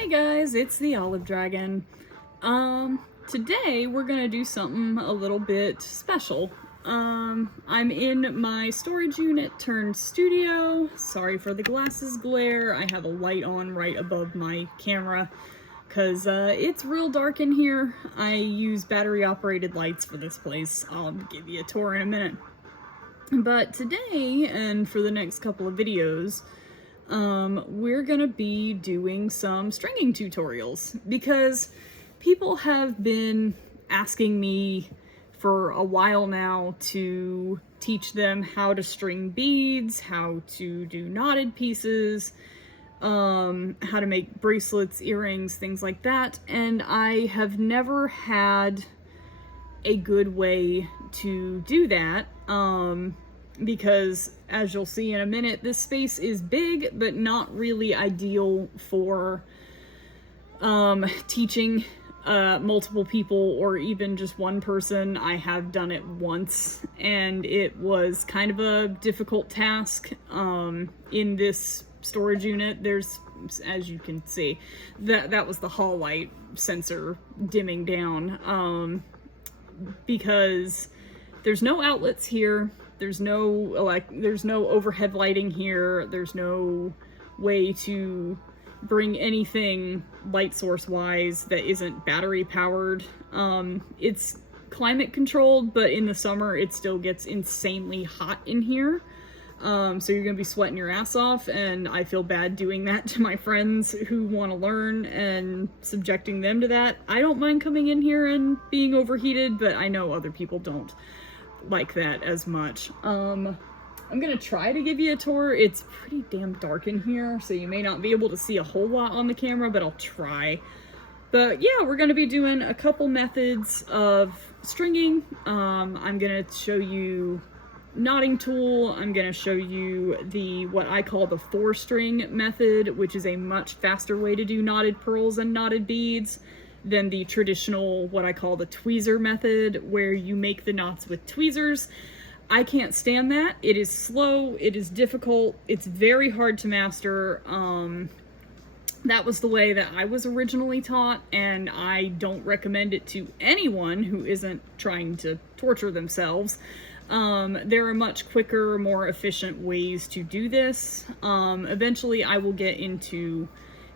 Hey guys, it's the Olive Dragon. Today we're gonna do something a little bit special. I'm in my storage unit turned studio. Sorry for the glasses glare. I have a light on right above my camera because it's real dark in here. I use battery operated lights for this place. I'll give you a tour in a minute. But today, and for the next couple of videos, we're gonna be doing some stringing tutorials because people have been asking me for a while now to teach them how to string beads, how to do knotted pieces, how to make bracelets, earrings, things like that, and I have never had a good way to do that. Because as you'll see in a minute, this space is big, but not really ideal for teaching multiple people or even just one person. I have done it once and it was kind of a difficult task. In this storage unit, there's, as you can see, that was the hall light sensor dimming down, because there's no outlets here. There's no overhead lighting here. There's no way to bring anything light source wise that isn't battery powered. It's climate controlled, but in the summer it still gets insanely hot in here. So you're gonna be sweating your ass off, and I feel bad doing that to my friends who want to learn and subjecting them to that. I don't mind coming in here and being overheated, but I know other people don't like that as much. I'm gonna try to give you a tour. It's pretty damn dark in here, so you may not be able to see a whole lot on the camera, but I'll try. But yeah, we're gonna be doing a couple methods of stringing. I'm gonna show you knotting tool. I'm gonna show you what I call the 4-string method, which is a much faster way to do knotted pearls and knotted beads than the traditional, what I call the tweezer method, where you make the knots with tweezers. I can't stand that. It is slow, it is difficult, it's very hard to master. That was the way that I was originally taught, and I don't recommend it to anyone who isn't trying to torture themselves. There are much quicker, more efficient ways to do this. Eventually I will get into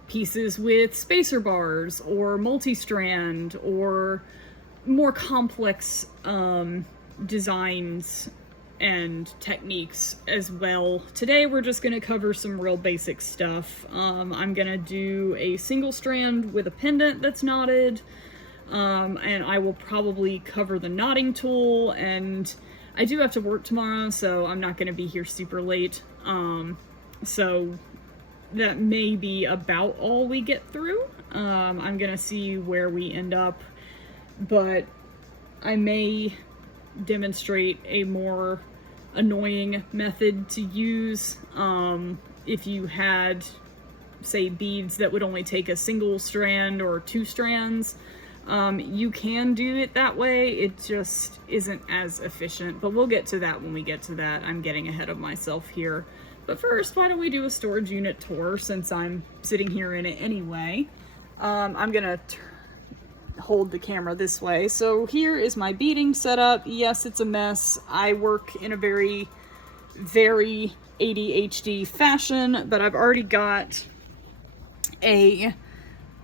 pieces with spacer bars or multi-strand or more complex designs and techniques as well. Today we're just going to cover some real basic stuff. I'm going to do a single strand with a pendant that's knotted, and I will probably cover the knotting tool, and I do have to work tomorrow, so I'm not going to be here super late. So that may be about all we get through. I'm gonna see where we end up, but I may demonstrate a more annoying method to use. If you had, say, beads that would only take a single strand or 2 strands, you can do it that way. It just isn't as efficient, but we'll get to that when we get to that. I'm getting ahead of myself here. But first, why don't we do a storage unit tour, since I'm sitting here in it anyway. I'm gonna hold the camera this way. So here is my beading setup. Yes, it's a mess. I work in a very, very ADHD fashion, but I've already got a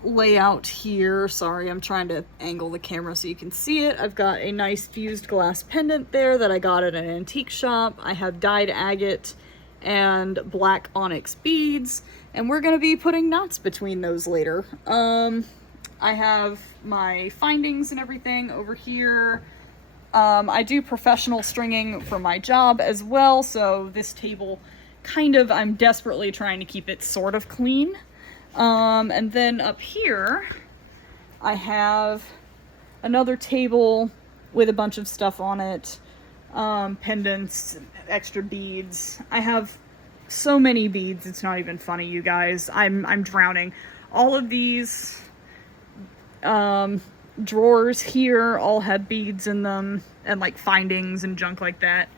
layout here. Sorry, I'm trying to angle the camera so you can see it. I've got a nice fused glass pendant there that I got at an antique shop. I have dyed agate and black onyx beads, and we're gonna be putting knots between those later. I have my findings and everything over here. I do professional stringing for my job as well, so this table I'm desperately trying to keep it sort of clean. And then up here I have another table with a bunch of stuff on it, pendants, extra beads. I have so many beads, it's not even funny, you guys. I'm drowning. All of these drawers here all have beads in them, and like findings and junk like that.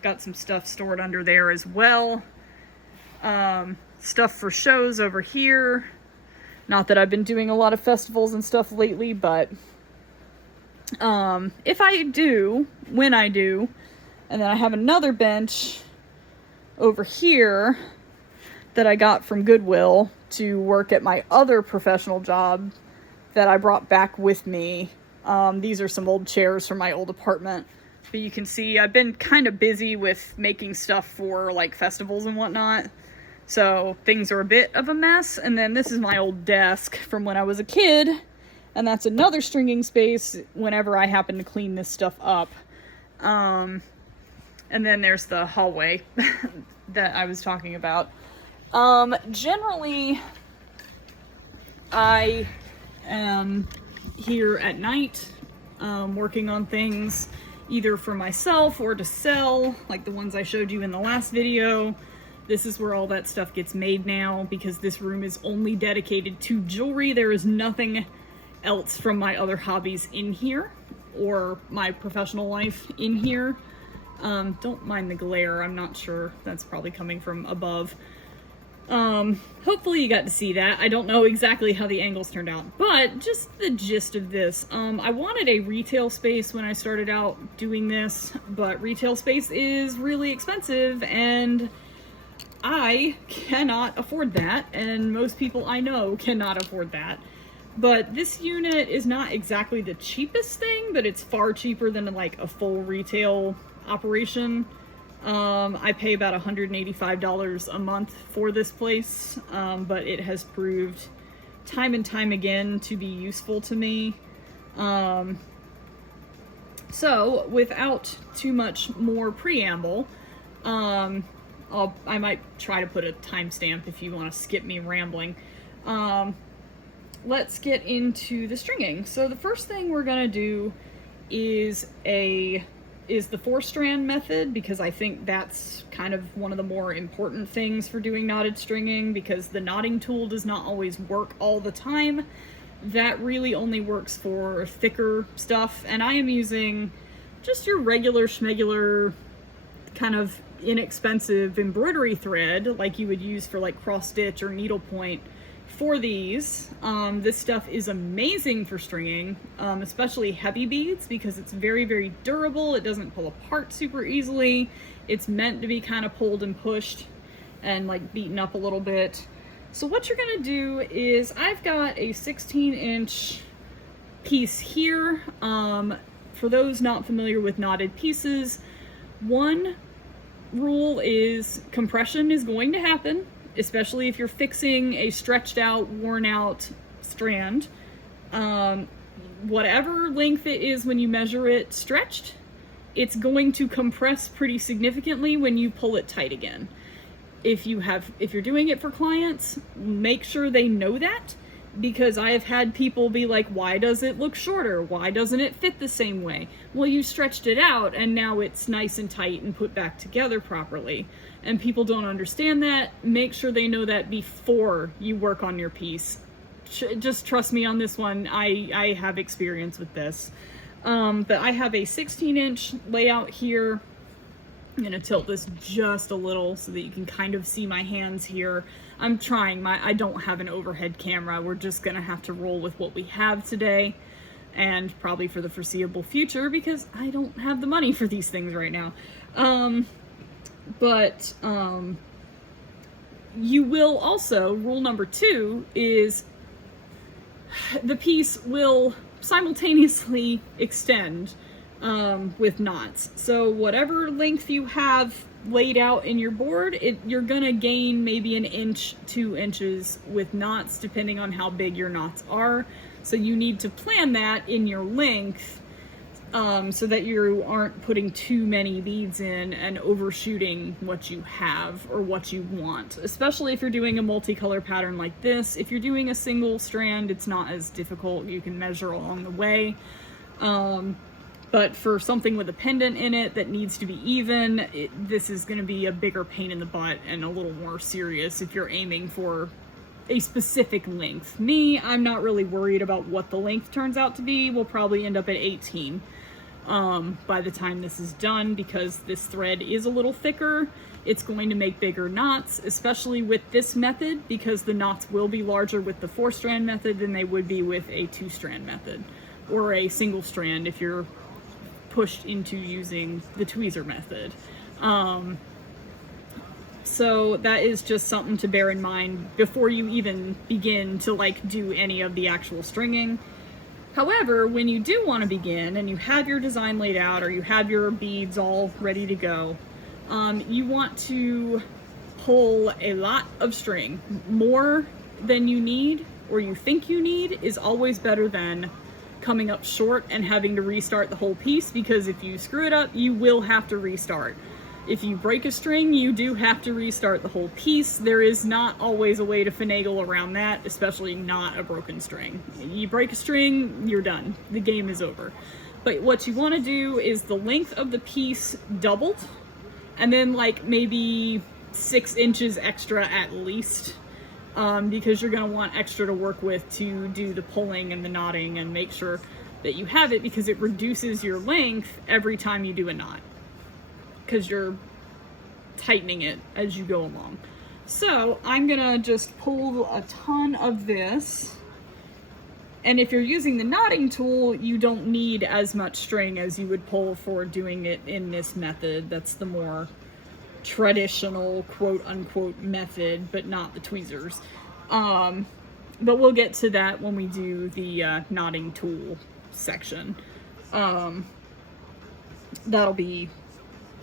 Got some stuff stored under there as well. Stuff for shows over here. Not that I've been doing a lot of festivals and stuff lately, but if I do, when I do, and then I have another bench over here that I got from Goodwill to work at my other professional job that I brought back with me. These are some old chairs from my old apartment. But you can see I've been kind of busy with making stuff for like festivals and whatnot. So things are a bit of a mess. And then this is my old desk from when I was a kid. And that's another stringing space whenever I happen to clean this stuff up. And then there's the hallway that I was talking about. Generally, I am here at night, working on things either for myself or to sell, like the ones I showed you in the last video. This is where all that stuff gets made now, because this room is only dedicated to jewelry. There is nothing else from my other hobbies in here, or my professional life in here. Don't mind the glare, I'm not sure, that's probably coming from above. Hopefully you got to see that. I don't know exactly how the angles turned out, but just the gist of this. I wanted a retail space when I started out doing this, but retail space is really expensive and I cannot afford that, and most people I know cannot afford that. But this unit is not exactly the cheapest thing, but it's far cheaper than like a full retail operation. I pay about $185 a month for this place, but it has proved time and time again to be useful to me. So without too much more preamble, I might try to put a timestamp if you want to skip me rambling. Let's get into the stringing. So the first thing we're gonna do is the 4-strand method, because I think that's kind of one of the more important things for doing knotted stringing, because the knotting tool does not always work all the time. That really only works for thicker stuff, and I am using just your regular schmegular kind of inexpensive embroidery thread like you would use for like cross stitch or needlepoint for these. This stuff is amazing for stringing, especially heavy beads, because it's very, very durable. It doesn't pull apart super easily. It's meant to be kind of pulled and pushed and like beaten up a little bit. So what you're gonna do is, I've got a 16-inch piece here. For those not familiar with knotted pieces, one rule is compression is going to happen, especially if you're fixing a stretched out, worn out strand. Whatever length it is when you measure it stretched, it's going to compress pretty significantly when you pull it tight again. If you're doing it for clients, make sure they know that, because I have had people be like, why does it look shorter? Why doesn't it fit the same way? Well, you stretched it out and now it's nice and tight and put back together properly. And people don't understand that. Make sure they know that before you work on your piece. Just trust me on this one. I have experience with this. But I have a 16-inch layout here. I'm gonna tilt this just a little so that you can kind of see my hands here. I'm trying. I don't have an overhead camera. We're just gonna have to roll with what we have today, and probably for the foreseeable future, because I don't have the money for these things right now. You will also, rule number 2 is the piece will simultaneously extend with knots. So whatever length you have laid out in your board, you're gonna gain maybe 1 inch, 2 inches with knots, depending on how big your knots are. So you need to plan that in your length, so that you aren't putting too many beads in and overshooting what you have or what you want, especially if you're doing a multicolor pattern like this. If you're doing a single strand, it's not as difficult. You can measure along the way. But for something with a pendant in it that needs to be even, this is going to be a bigger pain in the butt and a little more serious if you're aiming for a specific length. Me, I'm not really worried about what the length turns out to be. We'll probably end up at 18. by the time this is done, because this thread is a little thicker. It's going to make bigger knots, especially with this method, because the knots will be larger with the 4-strand method than they would be with a 2-strand method, or a single strand if you're pushed into using the tweezer method. So that is just something to bear in mind before you even begin to like do any of the actual stringing. However, when you do want to begin and you have your design laid out, or you have your beads all ready to go, you want to pull a lot of string. More than you need or you think you need is always better than coming up short and having to restart the whole piece, because if you screw it up, you will have to restart. If you break a string, you do have to restart the whole piece. There is not always a way to finagle around that, especially not a broken string. You break a string, you're done. The game is over. But what you want to do is the length of the piece doubled, and then like maybe 6 inches extra at least, because you're going to want extra to work with to do the pulling and the knotting and make sure that you have it, because it reduces your length every time you do a knot, because you're tightening it as you go along. So I'm gonna just pull a ton of this, and if you're using the knotting tool, you don't need as much string as you would pull for doing it in this method. That's the more traditional quote-unquote method, but not the tweezers. But we'll get to that when we do the knotting tool section. That'll be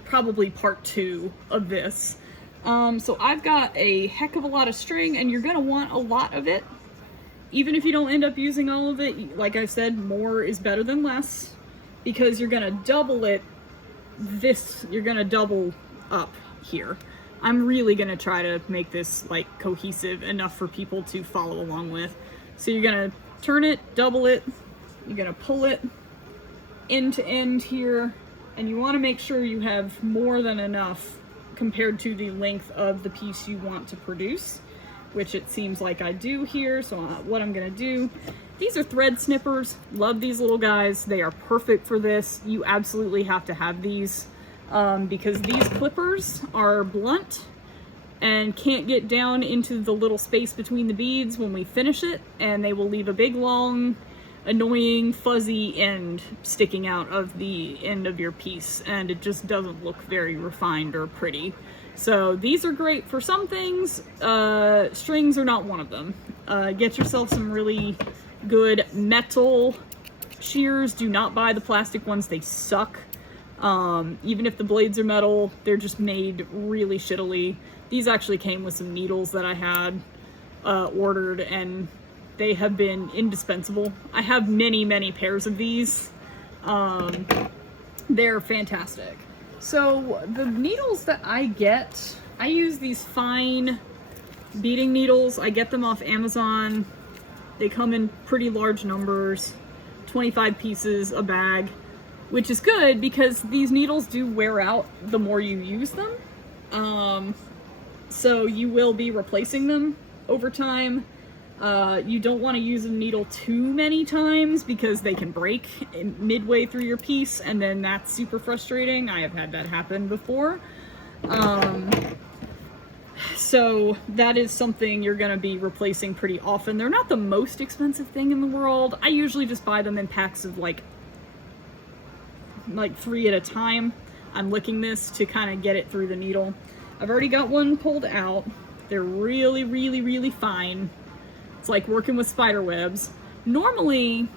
probably part 2 of this. So I've got a heck of a lot of string, and you're gonna want a lot of it. Even if you don't end up using all of it, like I said, more is better than less, because you're gonna double it. You're gonna double up here. I'm really gonna try to make this like cohesive enough for people to follow along with. So you're gonna turn it, double it, you're gonna pull it end to end here, and you want to make sure you have more than enough compared to the length of the piece you want to produce, which it seems like I do here. So what I'm gonna do, these are thread snippers. Love these little guys. They are perfect for this. You absolutely have to have these, because these clippers are blunt and can't get down into the little space between the beads when we finish it, and they will leave a big long annoying fuzzy end sticking out of the end of your piece, and it just doesn't look very refined or pretty. So these are great for some things. Strings are not one of them. Get yourself some really good metal shears. Do not buy the plastic ones, they suck. Even if the blades are metal, they're just made really shittily. These actually came with some needles that I had ordered, and they have been indispensable. I have many pairs of these. They're fantastic. So the needles that I get, I use these fine beading needles. I get them off Amazon. They come in pretty large numbers, 25 pieces a bag, which is good because these needles do wear out the more you use them. So you will be replacing them over time. You don't want to use a needle too many times because they can break midway through your piece, and then that's super frustrating. I have had that happen before. So that is something you're going to be replacing pretty often. They're not the most expensive thing in the world. I usually just buy them in packs of like 3 at a time. I'm licking this to kind of get it through the needle. I've already got one pulled out. They're really fine. It's like working with spider webs. Normally,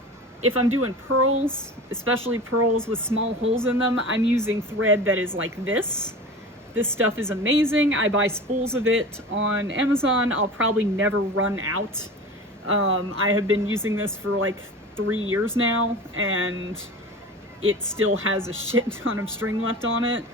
if I'm doing pearls, especially pearls with small holes in them, I'm using thread that is like this. This stuff is amazing. I buy spools of it on Amazon. I'll probably never run out. I have been using this for like 3 years now, and it still has a shit ton of string left on it.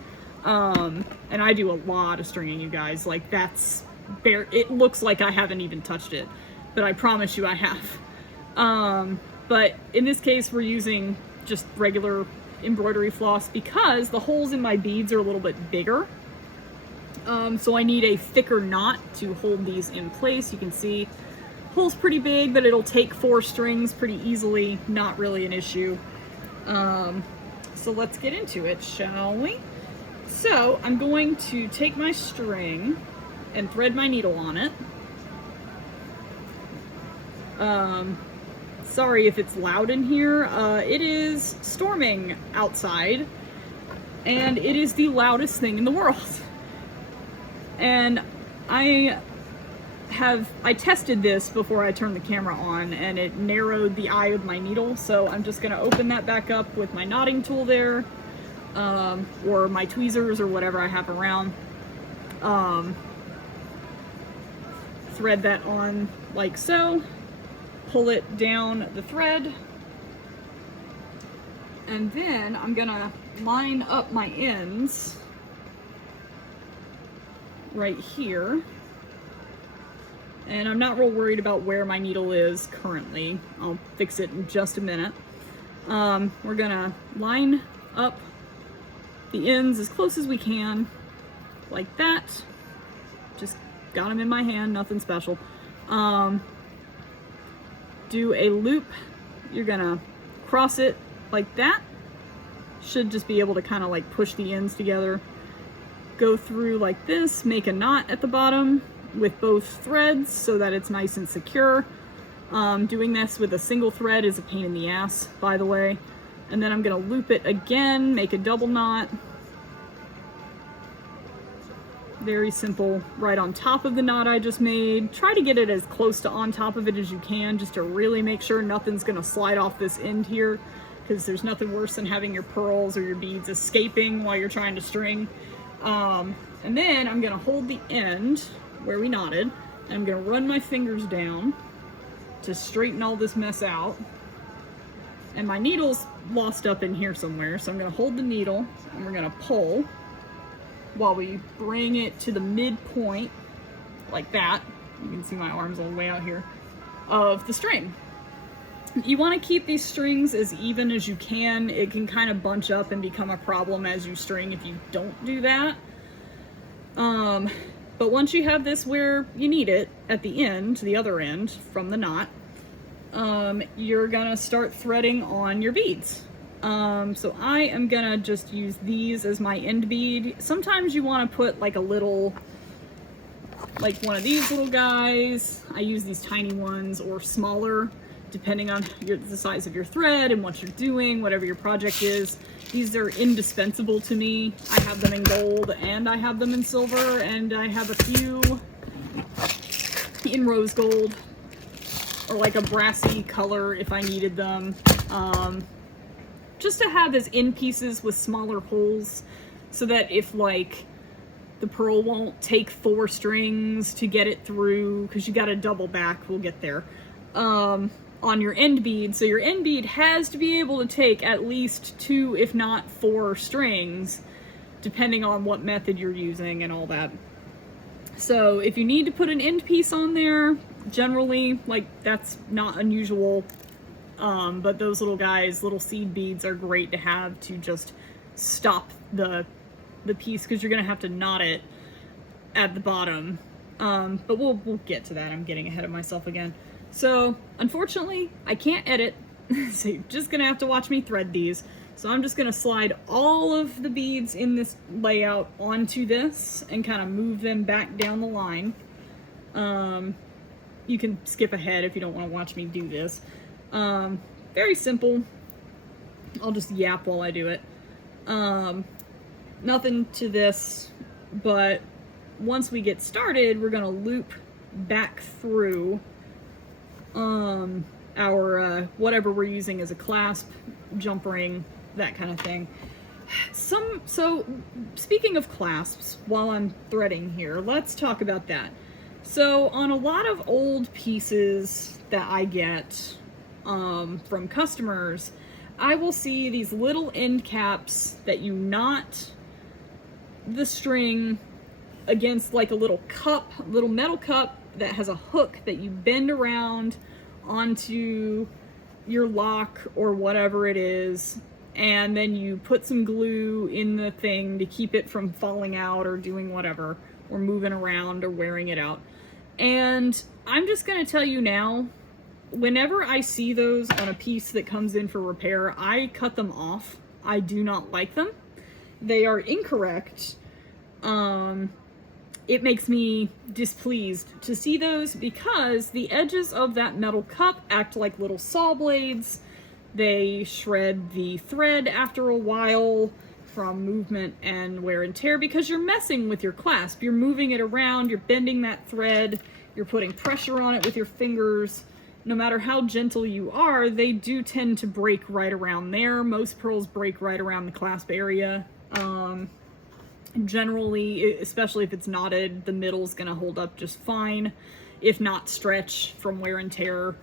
And I do a lot of stringing, you guys. Like, that's bare. It looks like I haven't even touched it, but I promise you I have. But in this case, we're using just regular embroidery floss because the holes in my beads are a little bit bigger. So I need a thicker knot to hold these in place. You can see hole's pretty big, but it'll take 4 strings pretty easily. Not really an issue. So let's get into it, shall we? So I'm going to take my string and thread my needle on it. Sorry if it's loud in here. It is storming outside, and it is the loudest thing in the world. And I tested this before I turned the camera on, and it narrowed the eye of my needle, so I'm just gonna open that back up with my knotting tool there, or my tweezers or whatever I have around. Thread that on like so, pull it down the thread, and then I'm gonna line up my ends right here. And I'm not real worried about where my needle is currently. I'll fix it in just a minute. We're gonna line up the ends as close as we can, like that. Just got them in my hand, nothing special. Do a loop. You're gonna cross it like that. Should just be able to kind of like push the ends together. Go through like this, make a knot at the bottom with both threads so that it's nice and secure. Doing this with a single thread is a pain in the ass, by the way. And then I'm gonna loop it again, make a double knot. Very simple, right on top of the knot I just made. Try to get it as close to on top of it as you can, just to really make sure nothing's gonna slide off this end here, because there's nothing worse than having your pearls or your beads escaping while you're trying to string. And then I'm gonna hold the end where we knotted, and I'm gonna run my fingers down to straighten all this mess out. And my needle's lost up in here somewhere, so I'm gonna hold the needle and we're gonna pull while we bring it to the midpoint, like that. You can see my arms all the way out here, of the string. You want to keep these strings as even as you can. It can kind of bunch up and become a problem as you string if you don't do that. But once you have this where you need it, at the end, the other end from the knot, you're gonna start threading on your beads. So I am gonna just use these as my end bead. Sometimes you want to put like a little, like one of these little guys. I use these tiny ones, or smaller, depending on the size of your thread and what you're doing, whatever your project is. These are indispensable to me. I have them in gold, and I have them in silver, and I have a few in rose gold, or like a brassy color if I needed them. Just to have as end pieces with smaller holes, so that if like the pearl won't take 4 strings to get it through, because you got to double back, we'll get there, on your end bead. So your end bead has to be able to take at least 2, if not 4 strings, depending on what method you're using and all that. So if you need to put an end piece on there, generally, like, that's not unusual. But those little guys, little seed beads, are great to have to just stop the piece, because you're gonna have to knot it at the bottom. But we'll get to that. I'm getting ahead of myself again. So unfortunately, I can't edit, so you're just gonna have to watch me thread these. So I'm just gonna slide all of the beads in this layout onto this and kind of move them back down the line. You can skip ahead if you don't want to watch me do this. Very simple. I'll just yap while I do it. Nothing to this, but once we get started, we're gonna loop back through our whatever we're using as a clasp, jump ring, that kind of thing. So speaking of clasps, while I'm threading here, let's talk about that. So on a lot of old pieces that I get from customers, I will see these little end caps that you knot the string against, like a little cup, little metal cup that has a hook that you bend around onto your lock or whatever it is, and then you put some glue in the thing to keep it from falling out or doing whatever, or moving around or wearing it out. And I'm just gonna tell you now, whenever I see those on a piece that comes in for repair, I cut them off. I do not like them. They are incorrect. It makes me displeased to see those because the edges of that metal cup act like little saw blades. They shred the thread after a while from movement and wear and tear because you're messing with your clasp. You're moving it around, you're bending that thread, you're putting pressure on it with your fingers. No matter how gentle you are, they do tend to break right around there. Most pearls break right around the clasp area. Generally, especially if it's knotted, the middle's gonna hold up just fine, if not stretch from wear and tear.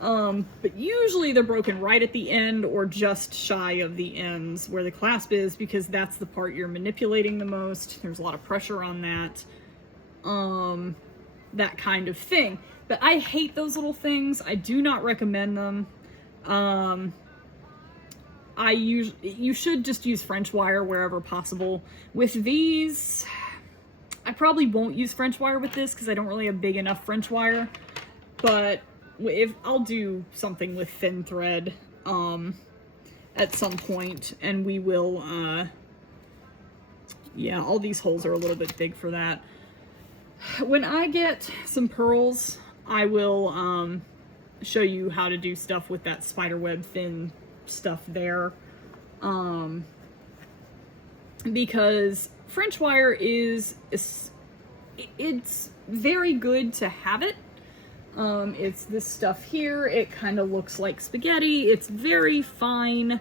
But usually they're broken right at the end or just shy of the ends where the clasp is, because that's the part you're manipulating the most. There's a lot of pressure on that. That kind of thing. But I hate those little things. I do not recommend them. You should just use French wire wherever possible. With these, I probably won't use French wire with this because I don't really have big enough French wire. But if I'll do something with thin thread at some point, and we will, yeah, all these holes are a little bit big for that. When I get some pearls, I will show you how to do stuff with that spiderweb thin stuff there, because French wire it's very good to have it. It's this stuff here. It kind of looks like spaghetti. It's very fine,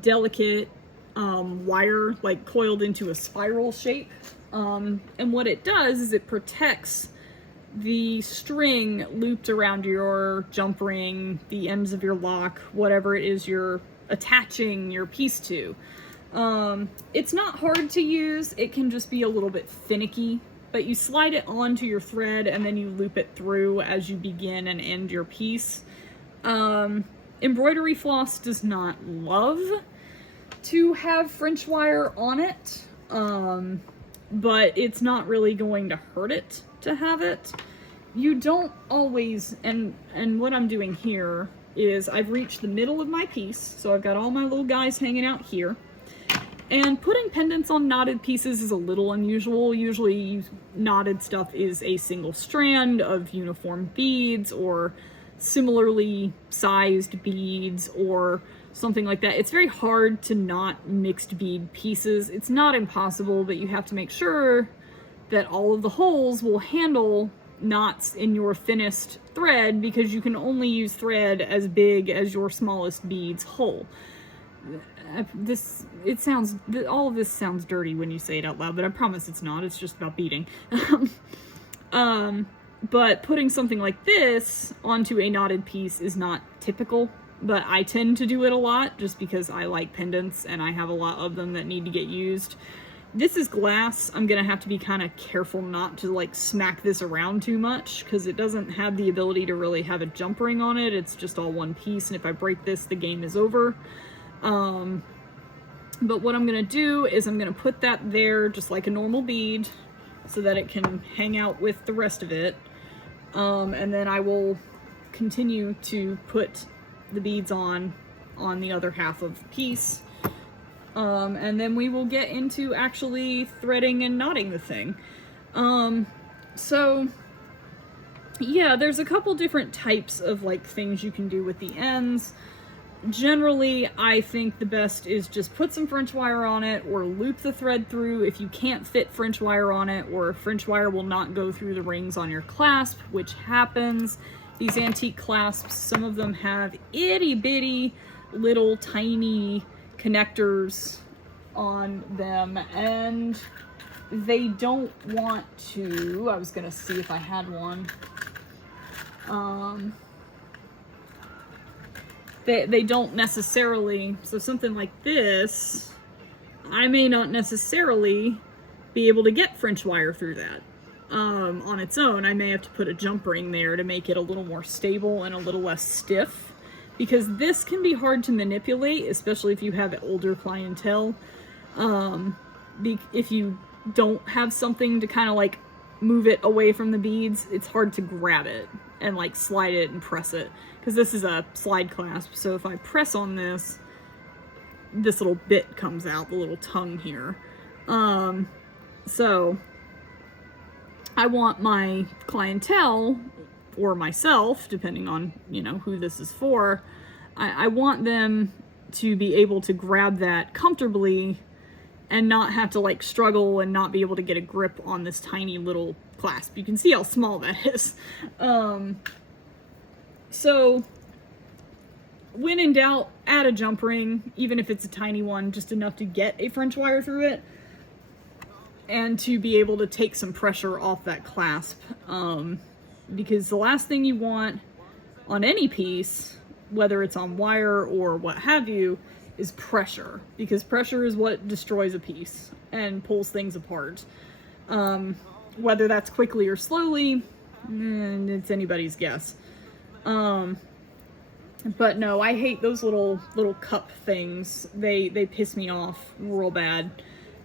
delicate wire, like coiled into a spiral shape. And what it does is it protects the string looped around your jump ring, the ends of your lock, whatever it is you're attaching your piece to. It's not hard to use. It can just be a little bit finicky, but you slide it onto your thread and then you loop it through as you begin and end your piece. Embroidery floss does not love to have French wire on it, but it's not really going to hurt it to have it. You don't always, and what I'm doing here is I've reached the middle of my piece, so I've got all my little guys hanging out here. And putting pendants on knotted pieces is a little unusual. Usually knotted stuff is a single strand of uniform beads or similarly sized beads or something like that. It's very hard to knot mixed bead pieces. It's not impossible, but you have to make sure that all of the holes will handle knots in your thinnest thread, because you can only use thread as big as your smallest bead's hole. All of this sounds dirty when you say it out loud, but I promise it's not. It's just about beading. But putting something like this onto a knotted piece is not typical, but I tend to do it a lot just because I like pendants and I have a lot of them that need to get used. This is glass. I'm gonna have to be kind of careful not to like smack this around too much because it doesn't have the ability to really have a jump ring on it. It's just all one piece, and if I break this, the game is over. But what I'm gonna do is I'm gonna put that there just like a normal bead so that it can hang out with the rest of it. And then I will continue to put the beads on the other half of the piece. And then we will get into actually threading and knotting the thing. So yeah, there's a couple different types of like things you can do with the ends. Generally, I think the best is just put some French wire on it or loop the thread through if you can't fit French wire on it, or if French wire will not go through the rings on your clasp, which happens. These antique clasps, some of them have itty bitty little tiny connectors on them, and they don't want to. I was gonna see if I had one. They don't necessarily, so something like this, I may not necessarily be able to get French wire through that on its own. I may have to put a jump ring there to make it a little more stable and a little less stiff, because this can be hard to manipulate, especially if you have older clientele. If you don't have something to kind of like move it away from the beads, it's hard to grab it and like slide it and press it, because this is a slide clasp. So if I press on this, this little bit comes out, the little tongue here. So I want my clientele, or myself, depending on, you know, who this is for, I want them to be able to grab that comfortably and not have to like struggle and not be able to get a grip on this tiny little clasp. You can see how small that is. So when in doubt, add a jump ring, even if it's a tiny one, just enough to get a French wire through it and to be able to take some pressure off that clasp. Because the last thing you want on any piece, whether it's on wire or what have you, is pressure, because pressure is what destroys a piece and pulls things apart. Whether that's quickly or slowly, it's anybody's guess. But no, I hate those little cup things. They piss me off real bad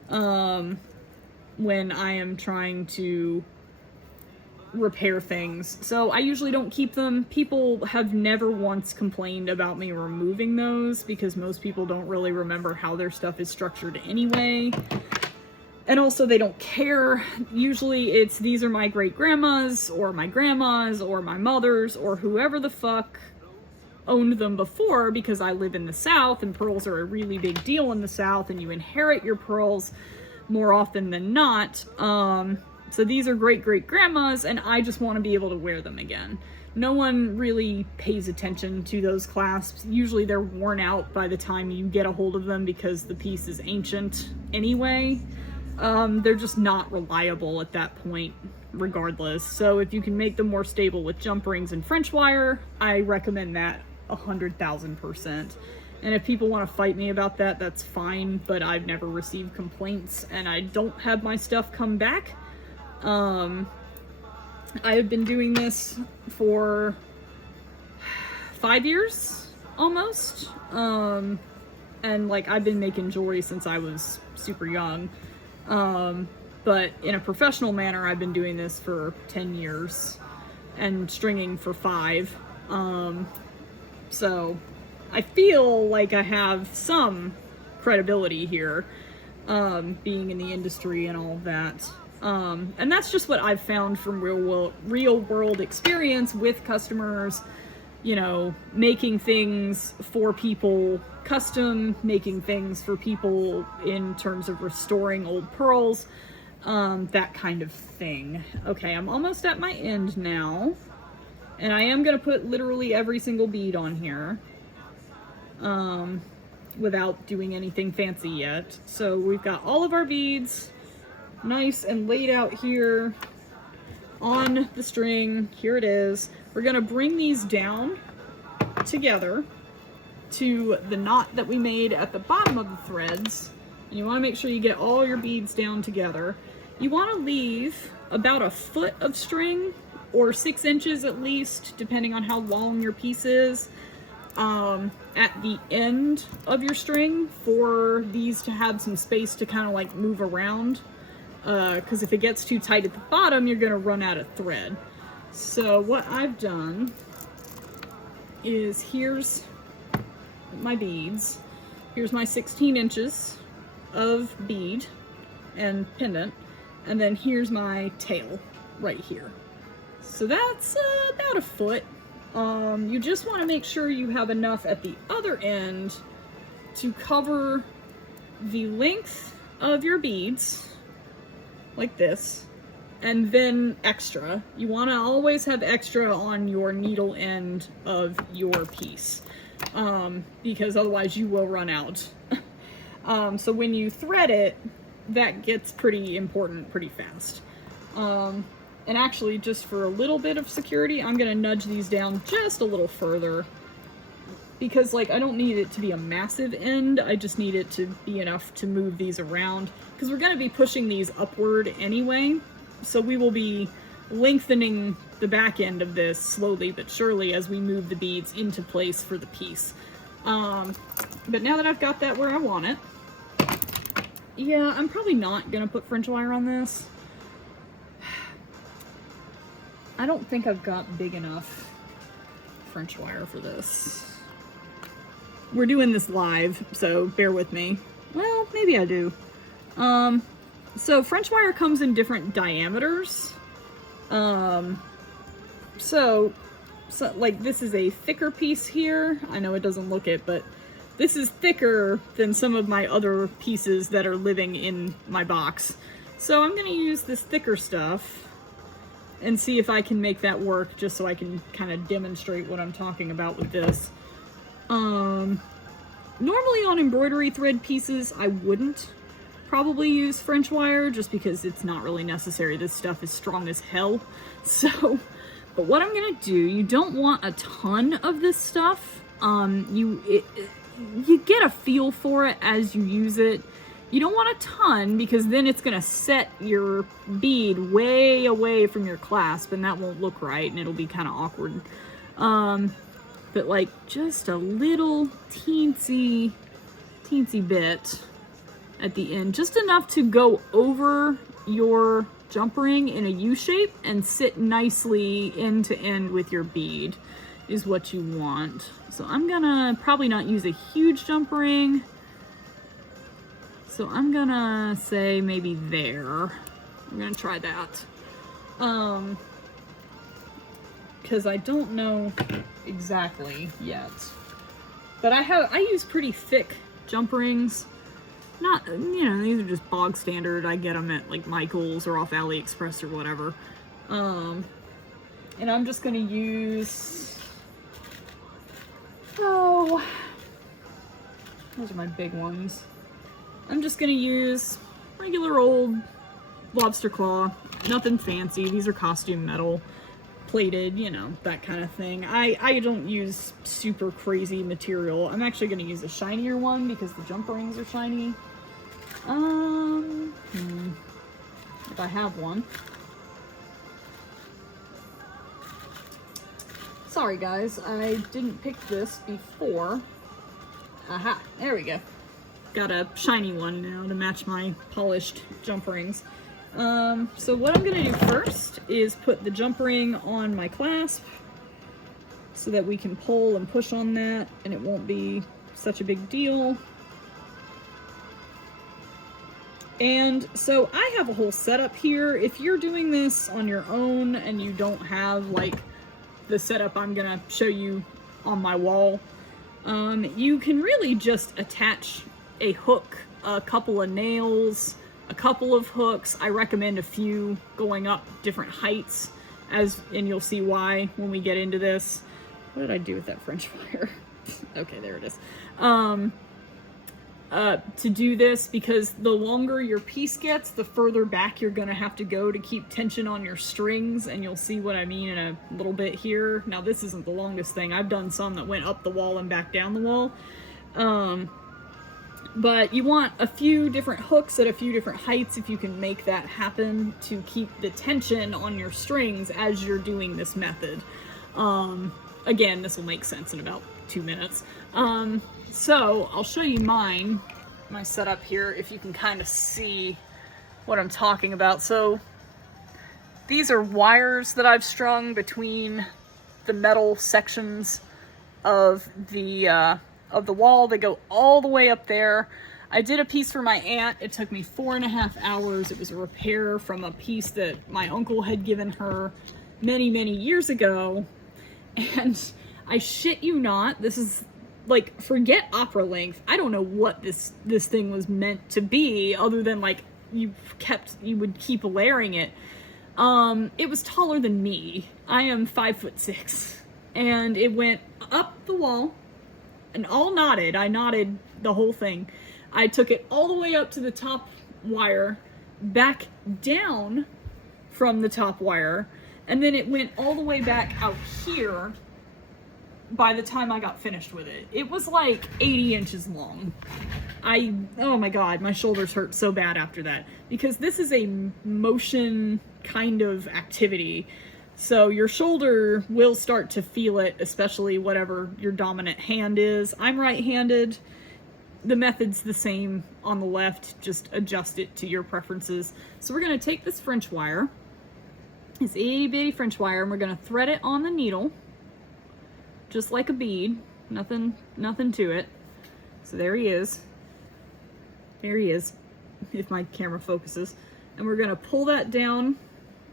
when I am trying to repair things. So I usually don't keep them. People have never once complained about me removing those because most people don't really remember how their stuff is structured anyway. And also they don't care. Usually it's these are my great grandma's or my grandma's or my mother's or whoever the fuck owned them before, because I live in the South and pearls are a really big deal in the South and you inherit your pearls more often than not. So these are great-great-grandmas, and I just want to be able to wear them again. No one really pays attention to those clasps. Usually they're worn out by the time you get a hold of them because the piece is ancient anyway. They're just not reliable at that point, regardless. So if you can make them more stable with jump rings and French wire, I recommend that 100,000%. And if people want to fight me about that, that's fine, but I've never received complaints, and I don't have my stuff come back. I have been doing this for 5 years, almost, and like I've been making jewelry since I was super young, but in a professional manner I've been doing this for 10 years, and stringing for 5, so I feel like I have some credibility here, being in the industry and all of that. And that's just what I've found from real world experience with customers, you know, making things for people custom, making things for people in terms of restoring old pearls, that kind of thing. Okay, I'm almost at my end now, and I am going to put literally every single bead on here, without doing anything fancy yet. So we've got all of our beads nice and laid out here on the string. Here it is. We're gonna bring these down together to the knot that we made at the bottom of the threads. And you want to make sure you get all your beads down together. You want to leave about a foot of string, or 6 inches at least, depending on how long your piece is, at the end of your string for these to have some space to kind of like move around. Because if it gets too tight at the bottom, you're going to run out of thread. So what I've done is, here's my beads. Here's my 16 inches of bead and pendant. And then here's my tail right here. So that's about a foot. You just want to make sure you have enough at the other end to cover the length of your beads, like this, and then extra. You want to always have extra on your needle end of your piece, because otherwise you will run out. So when you thread it, that gets pretty important pretty fast. And actually, just for a little bit of security, I'm gonna nudge these down just a little further, because like I don't need it to be a massive end, I just need it to be enough to move these around, because we're going to be pushing these upward anyway, so we will be lengthening the back end of this slowly but surely as we move the beads into place for the piece. But now that I've got that where I want it, yeah, I'm probably not going to put French wire on this. I don't think I've got big enough French wire for this. we're doing this live, so bear with me. Well, maybe I do. So French wire comes in different diameters. So like this is a thicker piece here. I know it doesn't look it, but this is thicker than some of my other pieces that are living in my box. So I'm gonna use this thicker stuff and see if I can make that work, just so I can kind of demonstrate what I'm talking about with this. Normally on embroidery thread pieces, I wouldn't probably use French wire just because it's not really necessary. This stuff is strong as hell. So, but what I'm gonna do, you don't want a ton of this stuff. You get a feel for it as you use it. You don't want a ton because then it's gonna set your bead way away from your clasp and that won't look right and it'll be kind of awkward. But like just a little teensy bit at the end, just enough to go over your jump ring in a U shape and sit nicely end to end with your bead is what you want. So I'm gonna probably not use a huge jump ring. So I'm gonna say maybe there. I'm gonna try that. Because I don't know exactly yet. But I use pretty thick jump rings. Not, you know, these are just bog standard. I get them at like Michael's or off AliExpress or whatever. And I'm just gonna use, oh, those are my big ones. I'm just gonna use regular old lobster claw, nothing fancy. These are costume metal, plated, you know, that kind of thing. I don't use super crazy material. I'm actually gonna use a shinier one because the jump rings are shiny. If I have one. Sorry guys, I didn't pick this before. Aha, there we go. Got a shiny one now to match my polished jump rings. So what I'm gonna do first is put the jump ring on my clasp so that we can pull and push on that and it won't be such a big deal. And so I have a whole setup here. If you're doing this on your own and you don't have like the setup I'm gonna show you on my wall, you can really just attach a hook, a couple of nails, a couple of hooks. I recommend a few going up different heights, and you'll see why when we get into this. What did I do with that French wire? Okay, there it is. To do this, because the longer your piece gets, the further back you're gonna have to go to keep tension on your strings, and you'll see what I mean in a little bit here. Now this isn't the longest thing. I've done some that went up the wall and back down the wall. But you want a few different hooks at a few different heights if you can make that happen to keep the tension on your strings as you're doing this method. Again, this will make sense in about 2 minutes. So I'll show you my setup here if you can kind of see what I'm talking about. So these are wires that I've strung between the metal sections of the wall. They go all the way up there. I did a piece for my aunt. It took me 4.5 hours. It was a repair from a piece that my uncle had given her many, many years ago. And I shit you not, this is like, forget opera length. I don't know what this thing was meant to be other than like you would keep layering it. It was taller than me. I am 5'6", and it went up the wall and all knotted. I knotted the whole thing. I took it all the way up to the top wire, back down from the top wire, and then it went all the way back out here by the time I got finished with it. It was like 80 inches long. Oh my God, my shoulders hurt so bad after that, because this is a motion kind of activity. So your shoulder will start to feel it, especially whatever your dominant hand is. I'm right-handed. The method's the same on the left, just adjust it to your preferences. So we're gonna take this French wire, this itty bitty French wire, and we're gonna thread it on the needle, just like a bead, nothing to it. So there he is. There he is, if my camera focuses. And we're gonna pull that down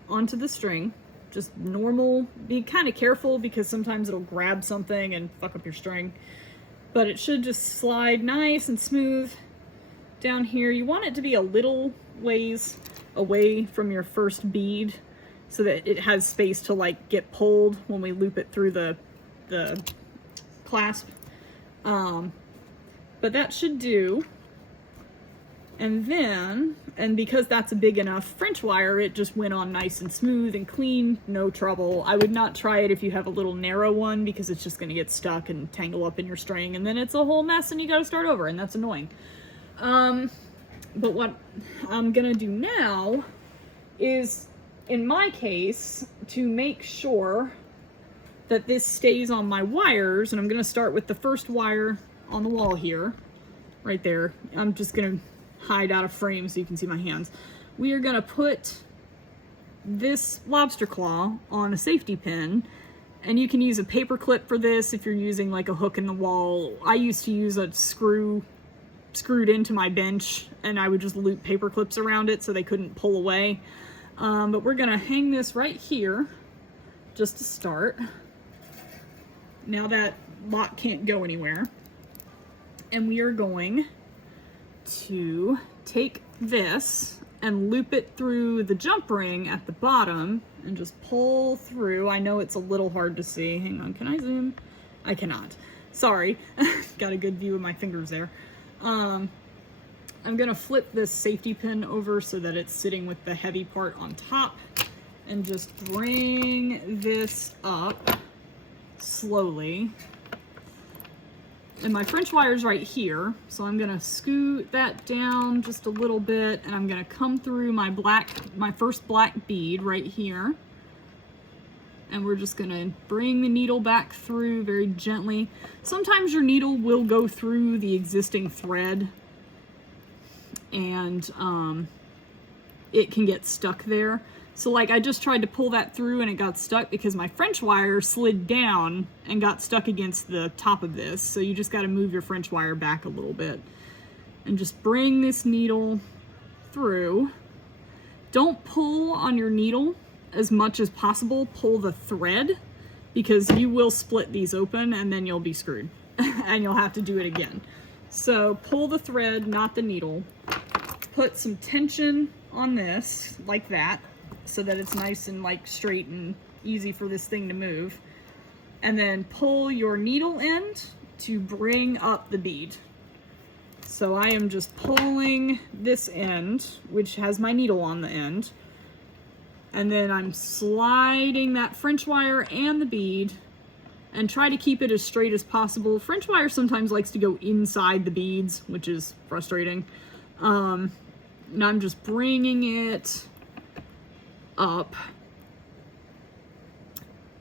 onto the string. Just normal, be kind of careful because sometimes it'll grab something and fuck up your string. But it should just slide nice and smooth down here. You want it to be a little ways away from your first bead so that it has space to like get pulled when we loop it through the clasp. But that should do. And then, and because that's a big enough French wire, it just went on nice and smooth and clean, no trouble. I would not try it if you have a little narrow one because it's just gonna get stuck and tangle up in your string, and then it's a whole mess and you gotta start over, and that's annoying. But what I'm gonna do now is, in my case, to make sure that this stays on my wires, and I'm gonna start with the first wire on the wall here, right there. I'm just gonna hide out of frame so you can see my hands. We are gonna put this lobster claw on a safety pin, and you can use a paper clip for this if you're using like a hook in the wall. I used to use a screwed into my bench, and I would just loop paper clips around it so they couldn't pull away. But we're gonna hang this right here just to start. Now that lock can't go anywhere. And we are going to take this and loop it through the jump ring at the bottom and just pull through. I know it's a little hard to see. Hang on, can I zoom? I cannot. Sorry. Got a good view of my fingers there. I'm gonna flip this safety pin over so that it's sitting with the heavy part on top and just bring this up slowly. And my French wire's right here, so I'm gonna scoot that down just a little bit, and I'm gonna come through my first black bead right here. And we're just gonna bring the needle back through very gently. Sometimes your needle will go through the existing thread, and it can get stuck there. So like I just tried to pull that through and it got stuck because my French wire slid down and got stuck against the top of this. So you just got to move your French wire back a little bit and just bring this needle through. Don't pull on your needle as much as possible. Pull the thread because you will split these open and then you'll be screwed and you'll have to do it again. So pull the thread, not the needle. Put some tension on this like that, so that it's nice and like straight and easy for this thing to move. And then pull your needle end to bring up the bead. So I am just pulling this end, which has my needle on the end. And then I'm sliding that French wire and the bead and try to keep it as straight as possible. French wire sometimes likes to go inside the beads, which is frustrating. And I'm just bringing it up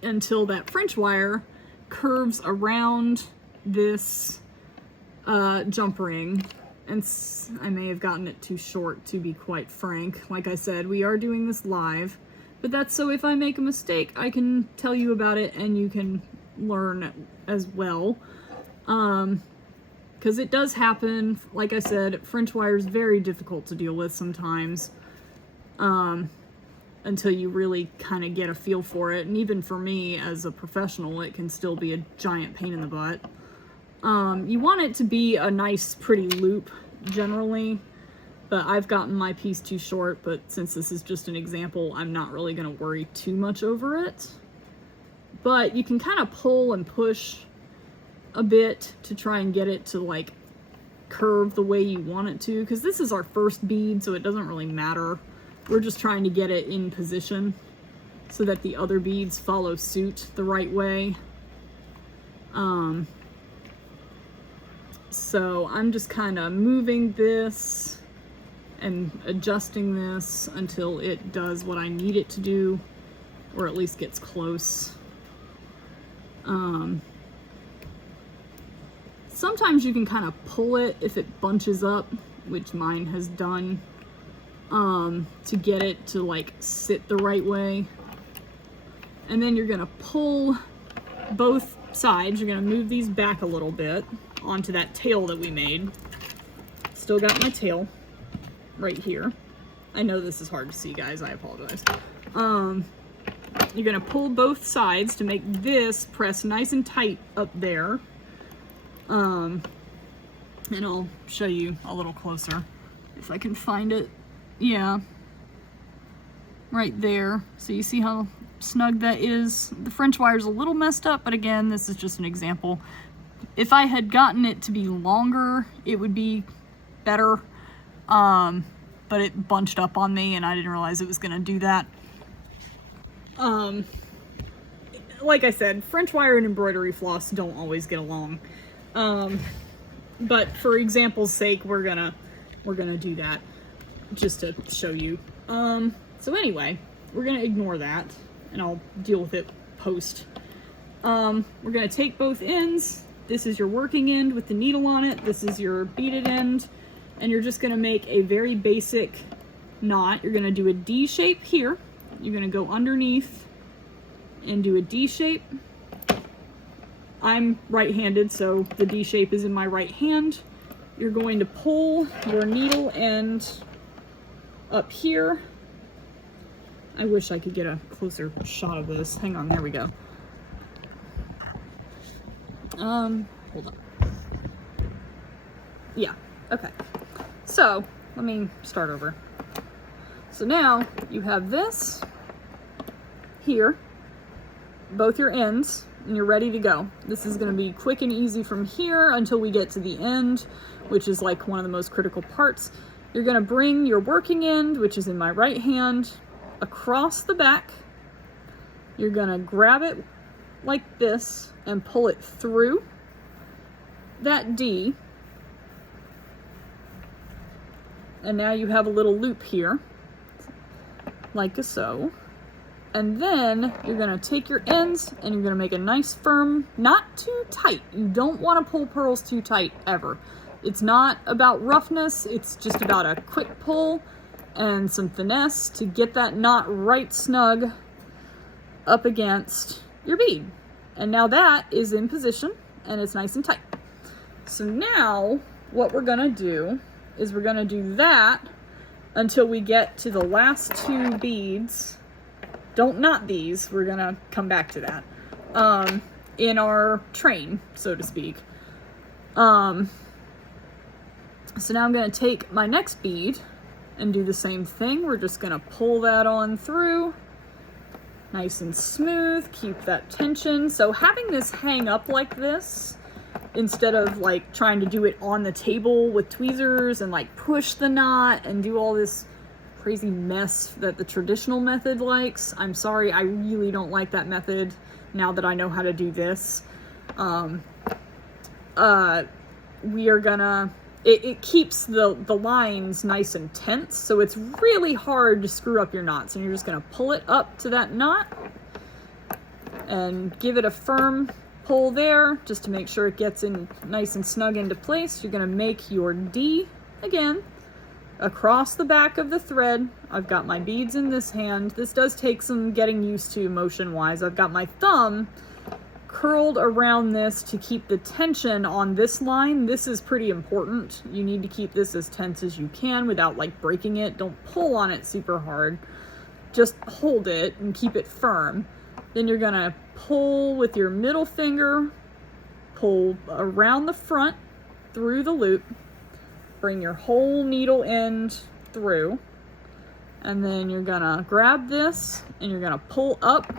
until that French wire curves around this jump ring. And I may have gotten it too short, to be quite frank. Like I said, we are doing this live, but that's so if I make a mistake, I can tell you about it and you can learn as well. Because it does happen. Like I said, French wire is very difficult to deal with sometimes. Until you really kind of get a feel for it. And even for me as a professional, it can still be a giant pain in the butt. You want it to be a nice, pretty loop generally, but I've gotten my piece too short, but since this is just an example, I'm not really going to worry too much over it. But you can kind of pull and push a bit to try and get it to like curve the way you want it to, because this is our first bead, so it doesn't really matter. We're just trying to get it in position so that the other beads follow suit the right way. So I'm just kind of moving this and adjusting this until it does what I need it to do, or at least gets close. Sometimes you can kind of pull it if it bunches up, which mine has done. To get it to like sit the right way. And then you're gonna pull both sides, you're going to move these back a little bit onto that tail that we made. Still got my tail right here. I know this is hard to see, guys. I apologize. You're going to pull both sides to make this press nice and tight up there. And I'll show you a little closer if I can find it. Yeah. Right there. So you see how snug that is? The French wire's a little messed up, but again, this is just an example. If I had gotten it to be longer, it would be better. But it bunched up on me and I didn't realize it was gonna do that. Like I said, French wire and embroidery floss don't always get along. But for example's sake, we're gonna do that just to show you. So anyway, we're gonna ignore that and I'll deal with it post. We're gonna take both ends. This is your working end with the needle on it. This is your beaded end. And you're just gonna make a very basic knot. You're gonna do a D shape here. You're gonna go underneath and do a D shape. I'm right-handed, so the D shape is in my right hand. You're going to pull your needle end up here. I wish I could get a closer shot of this. Hang on, there we go. Hold on. Yeah, okay. So, let me start over. So now, you have this here, both your ends, and you're ready to go. This is gonna be quick and easy from here until we get to the end, which is like one of the most critical parts. You're gonna bring your working end, which is in my right hand, across the back. You're gonna grab it like this and pull it through that D. And now you have a little loop here, like so. And then you're gonna take your ends and you're gonna make a nice firm, not too tight. You don't wanna pull pearls too tight, ever. It's not about roughness, it's just about a quick pull and some finesse to get that knot right snug up against your bead. And now that is in position and it's nice and tight. So now what we're gonna do is we're gonna do that until we get to the last two beads. Don't knot these, we're gonna come back to that, in our train, so to speak. So now I'm gonna take my next bead and do the same thing. We're just gonna pull that on through, nice and smooth, keep that tension. So having this hang up like this, instead of like trying to do it on the table with tweezers and like push the knot and do all this crazy mess that the traditional method likes. I'm sorry, I really don't like that method now that I know how to do this. We are gonna, it keeps the lines nice and tense, so it's really hard to screw up your knots. And you're just gonna pull it up to that knot and give it a firm pull there just to make sure it gets in nice and snug into place. You're gonna make your D again across the back of the thread. I've got my beads in this hand. This does take some getting used to motion wise. I've got my thumb curled around this to keep the tension on this line. This is pretty important. You need to keep this as tense as you can without like breaking it. Don't pull on it super hard. Just hold it and keep it firm. Then you're gonna pull with your middle finger, pull around the front through the loop, bring your whole needle end through, and then you're gonna grab this and you're gonna pull up,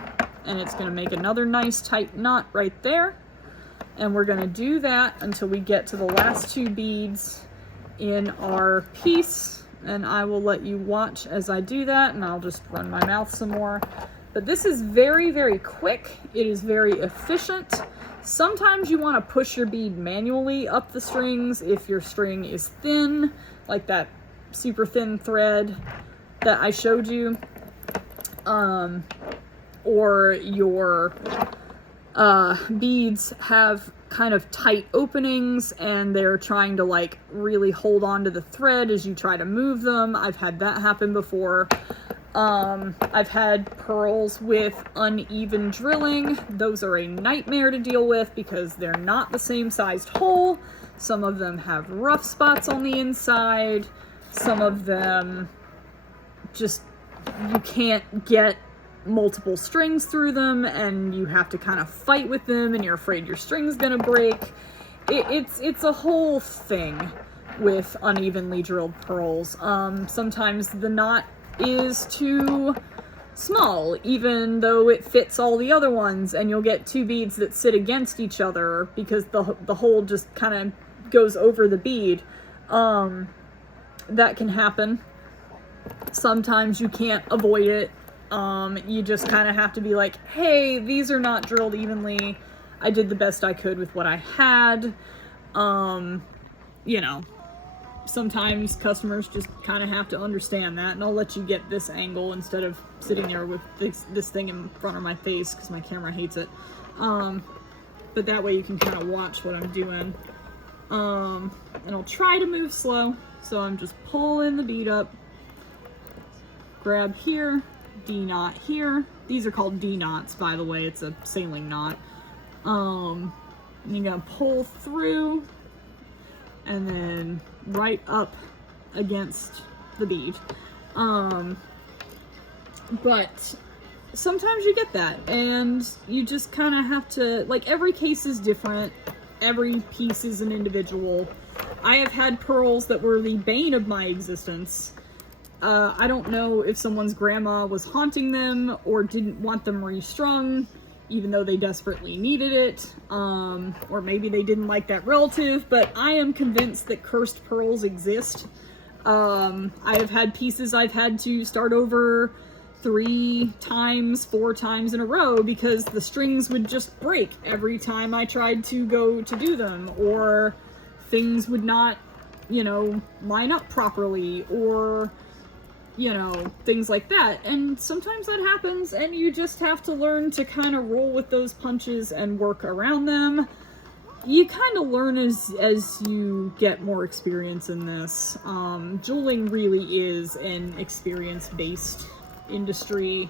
and it's gonna make another nice tight knot right there. And we're gonna do that until we get to the last two beads in our piece, and I will let you watch as I do that, and I'll just run my mouth some more. But this is very, very quick. It is very efficient. Sometimes you want to push your bead manually up the strings if your string is thin, like that super thin thread that I showed you, or your beads have kind of tight openings and they're trying to like really hold on to the thread as you try to move them. I've had that happen before. I've had pearls with uneven drilling. Those are a nightmare to deal with because they're not the same sized hole. Some of them have rough spots on the inside. Some of them just, you can't get multiple strings through them and you have to kind of fight with them and you're afraid your string's gonna break. It's a whole thing with unevenly drilled pearls. Sometimes the knot is too small, even though it fits all the other ones, and you'll get two beads that sit against each other because the hole just kind of goes over the bead. That can happen. Sometimes you can't avoid it. You just kind of have to be like, hey, these are not drilled evenly. I did the best I could with what I had. You know, sometimes customers just kind of have to understand that, and I'll let you get this angle instead of sitting there with this thing in front of my face because my camera hates it. But that way you can kind of watch what I'm doing. And I'll try to move slow, so I'm just pulling the bead up, grab here, D-knot here. These are called D-knots, by the way. It's a sailing knot. And you're gonna pull through and then right up against the bead. But sometimes you get that and you just kind of have to, like, every case is different. Every piece is an individual. I have had pearls that were the bane of my existence. I don't know if someone's grandma was haunting them or didn't want them restrung, even though they desperately needed it, or maybe they didn't like that relative, but I am convinced that cursed pearls exist. I have had pieces I've had to start over 3 times, 4 times in a row because the strings would just break every time I tried to go to do them, or things would not, you know, line up properly, or, you know, things like that. And sometimes that happens and you just have to learn to kind of roll with those punches and work around them. You kind of learn as you get more experience in this. Jeweling really is an experience-based industry.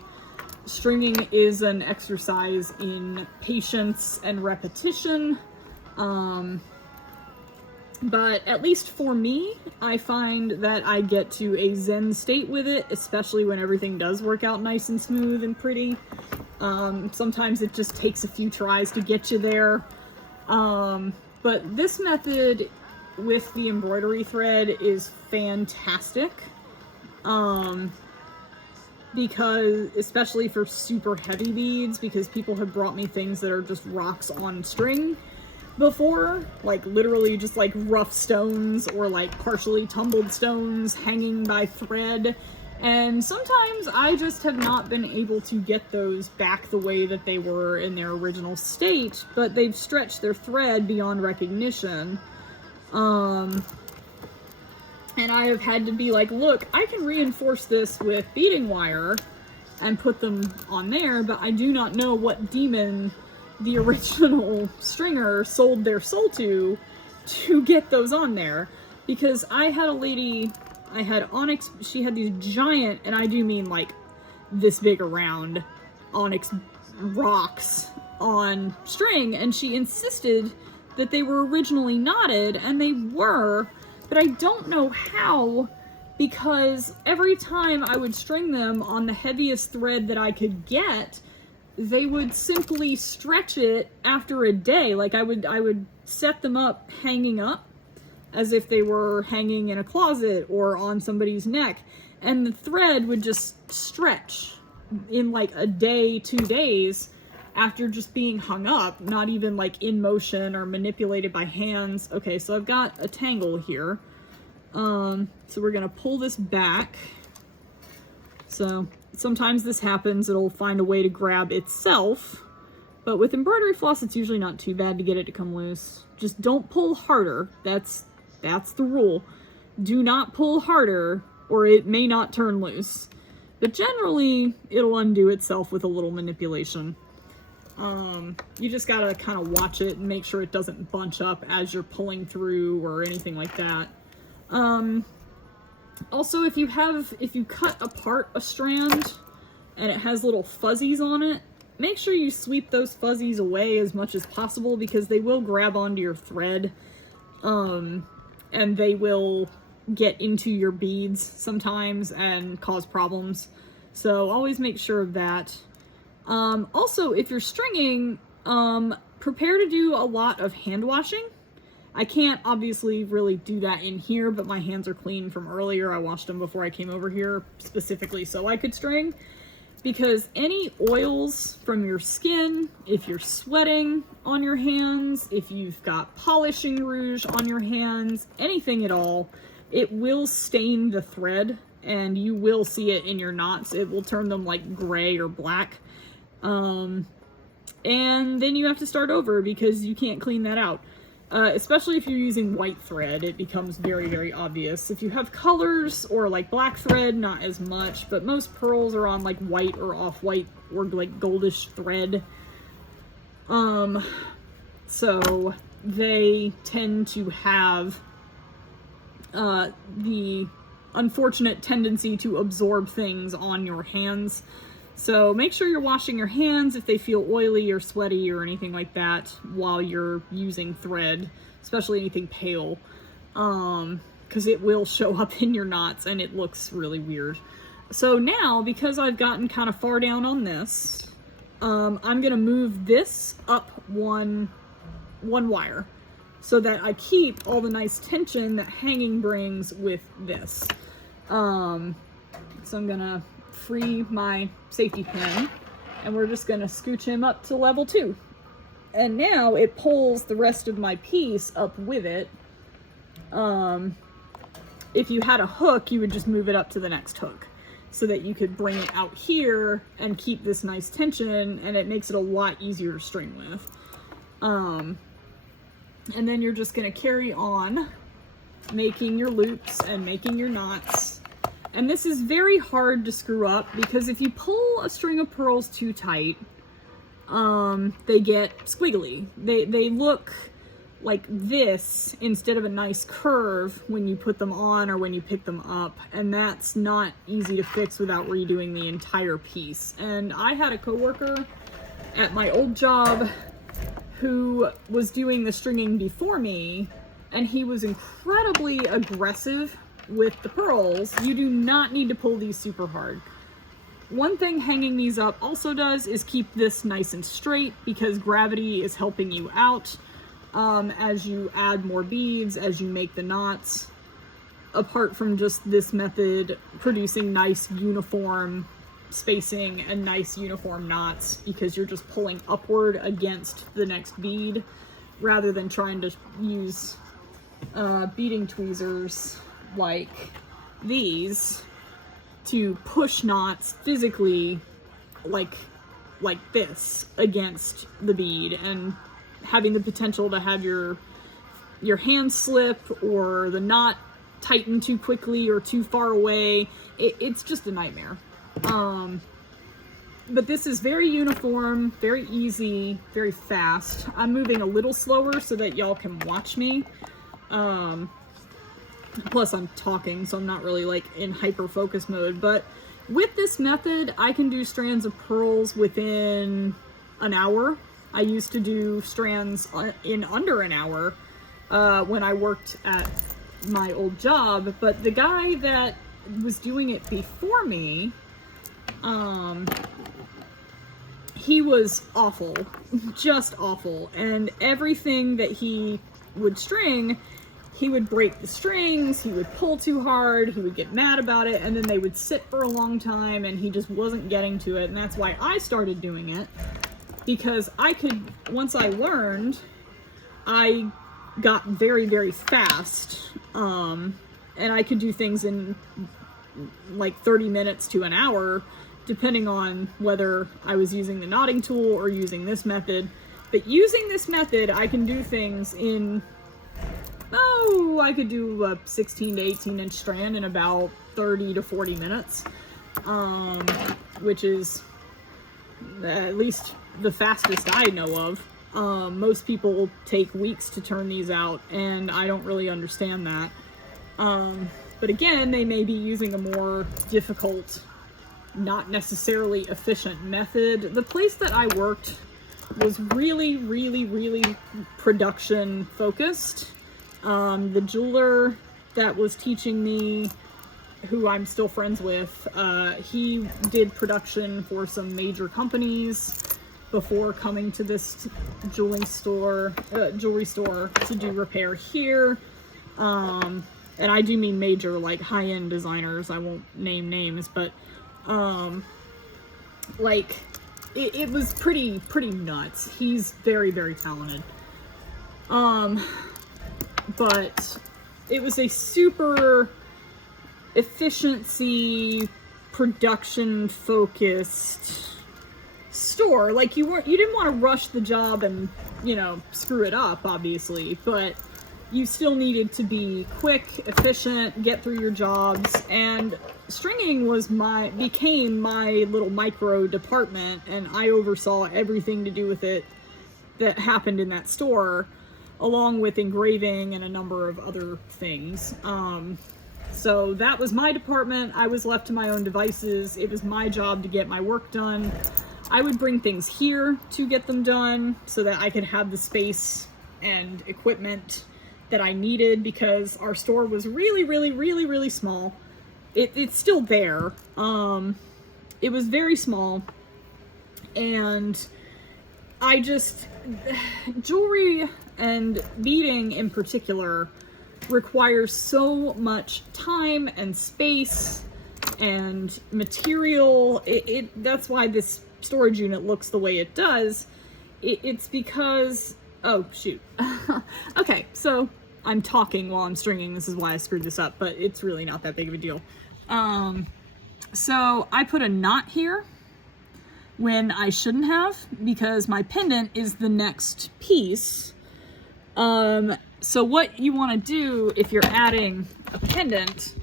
Stringing is an exercise in patience and repetition. But at least for me, I find that I get to a zen state with it, especially when everything does work out nice and smooth and pretty. Sometimes it just takes a few tries to get you there. But this method with the embroidery thread is fantastic. Because, especially for super heavy beads, because people have brought me things that are just rocks on string before, like literally just like rough stones or like partially tumbled stones hanging by thread, and sometimes I just have not been able to get those back the way that they were in their original state, but they've stretched their thread beyond recognition. And I have had to be like, look, I can reinforce this with beading wire and put them on there, but I do not know what demon the original stringer sold their soul to get those on there. Because I had a lady, I had onyx, she had these giant, and I do mean like this big around onyx rocks on string, and she insisted that they were originally knotted, and they were, but I don't know how, because every time I would string them on the heaviest thread that I could get, they would simply stretch it after a day. Like I would set them up hanging up as if they were hanging in a closet or on somebody's neck, and the thread would just stretch in like a day, 2 days after just being hung up, not even like in motion or manipulated by hands. Okay, so I've got a tangle here. So we're gonna pull this back. So sometimes this happens, it'll find a way to grab itself, but with embroidery floss, it's usually not too bad to get it to come loose. Just don't pull harder. That's the rule. Do not pull harder, or it may not turn loose. But generally, it'll undo itself with a little manipulation. You just gotta kind of watch it and make sure it doesn't bunch up as you're pulling through or anything like that. Also, if you cut apart a strand and it has little fuzzies on it, make sure you sweep those fuzzies away as much as possible, because they will grab onto your thread, and they will get into your beads sometimes and cause problems. So always make sure of that. Also, if you're stringing, prepare to do a lot of hand washing. I can't obviously really do that in here, but my hands are clean from earlier. I washed them before I came over here specifically so I could string, because any oils from your skin, if you're sweating on your hands, if you've got polishing rouge on your hands, anything at all, it will stain the thread and you will see it in your knots. It will turn them like gray or black. And then you have to start over because you can't clean that out. Especially if you're using white thread, it becomes very, very obvious. If you have colors or like black thread, not as much, but most pearls are on like white or off-white or like goldish thread. So they tend to have the unfortunate tendency to absorb things on your hands. So make sure you're washing your hands if they feel oily or sweaty or anything like that while you're using thread, especially anything pale, because it will show up in your knots and it looks really weird. So now, because I've gotten kind of far down on this, I'm going to move this up one wire so that I keep all the nice tension that hanging brings with this. So I'm going to free my safety pin and we're just going to scooch him up to level 2. And now it pulls the rest of my piece up with it. If you had a hook, you would just move it up to the next hook so that you could bring it out here and keep this nice tension, and it makes it a lot easier to string with. And then you're just going to carry on making your loops and making your knots. And this is very hard to screw up because if you pull a string of pearls too tight, they get squiggly. They look like this instead of a nice curve when you put them on or when you pick them up, and that's not easy to fix without redoing the entire piece. And I had a coworker at my old job who was doing the stringing before me, and he was incredibly aggressive with the pearls. You do not need to pull these super hard. One thing hanging these up also does is keep this nice and straight, because gravity is helping you out as you add more beads, as you make the knots, apart from just this method producing nice uniform spacing and nice uniform knots, because you're just pulling upward against the next bead rather than trying to use beading tweezers like these to push knots physically like this against the bead, and having the potential to have your hand slip or the knot tighten too quickly or too far away. It's just a nightmare. But this is very uniform, very easy, very fast. I'm moving a little slower so that y'all can watch me. Plus I'm talking, so I'm not really like in hyper focus mode, but with this method I can do strands of pearls within an hour. I used to do strands in under an hour when I worked at my old job, but the guy that was doing it before me, he was awful, just awful, and everything that he would string, he would break the strings, he would pull too hard, he would get mad about it, and then they would sit for a long time and he just wasn't getting to it. And that's why I started doing it, because I could, once I learned, I got very, very fast, and I could do things in like 30 minutes to an hour, depending on whether I was using the knotting tool or using this method. But using this method, I can do things in, I could do a 16 to 18 inch strand in about 30 to 40 minutes, which is at least the fastest I know of. Most people take weeks to turn these out, and I don't really understand that. But But again, they may be using a more difficult, not necessarily efficient method. The place that I worked was really, really, really production focused. The jeweler that was teaching me, who I'm still friends with, he did production for some major companies before coming to this jewelry store to do repair here. And I do mean major, like high-end designers. I won't name names, but like it was pretty nuts. He's very, very talented. But it was a super efficiency, production focused store. Like you didn't want to rush the job and, you know, screw it up, obviously, but you still needed to be quick, efficient, get through your jobs. And stringing became my little micro department, and I oversaw everything to do with it that happened in that store, along with engraving and a number of other things. So that was my department. I was left to my own devices. It was my job to get my work done. I would bring things here to get them done so that I could have the space and equipment that I needed, because our store was really, really, really, really small. It's still there. It was very small, and jewelry and beading in particular requires so much time and space and material. That's why this storage unit looks the way it does. It's because, oh shoot. Okay, so I'm talking while I'm stringing. This is why I screwed this up, but it's really not that big of a deal. So I put a knot here when I shouldn't have, because my pendant is the next piece. So what you want to do if you're adding a pendant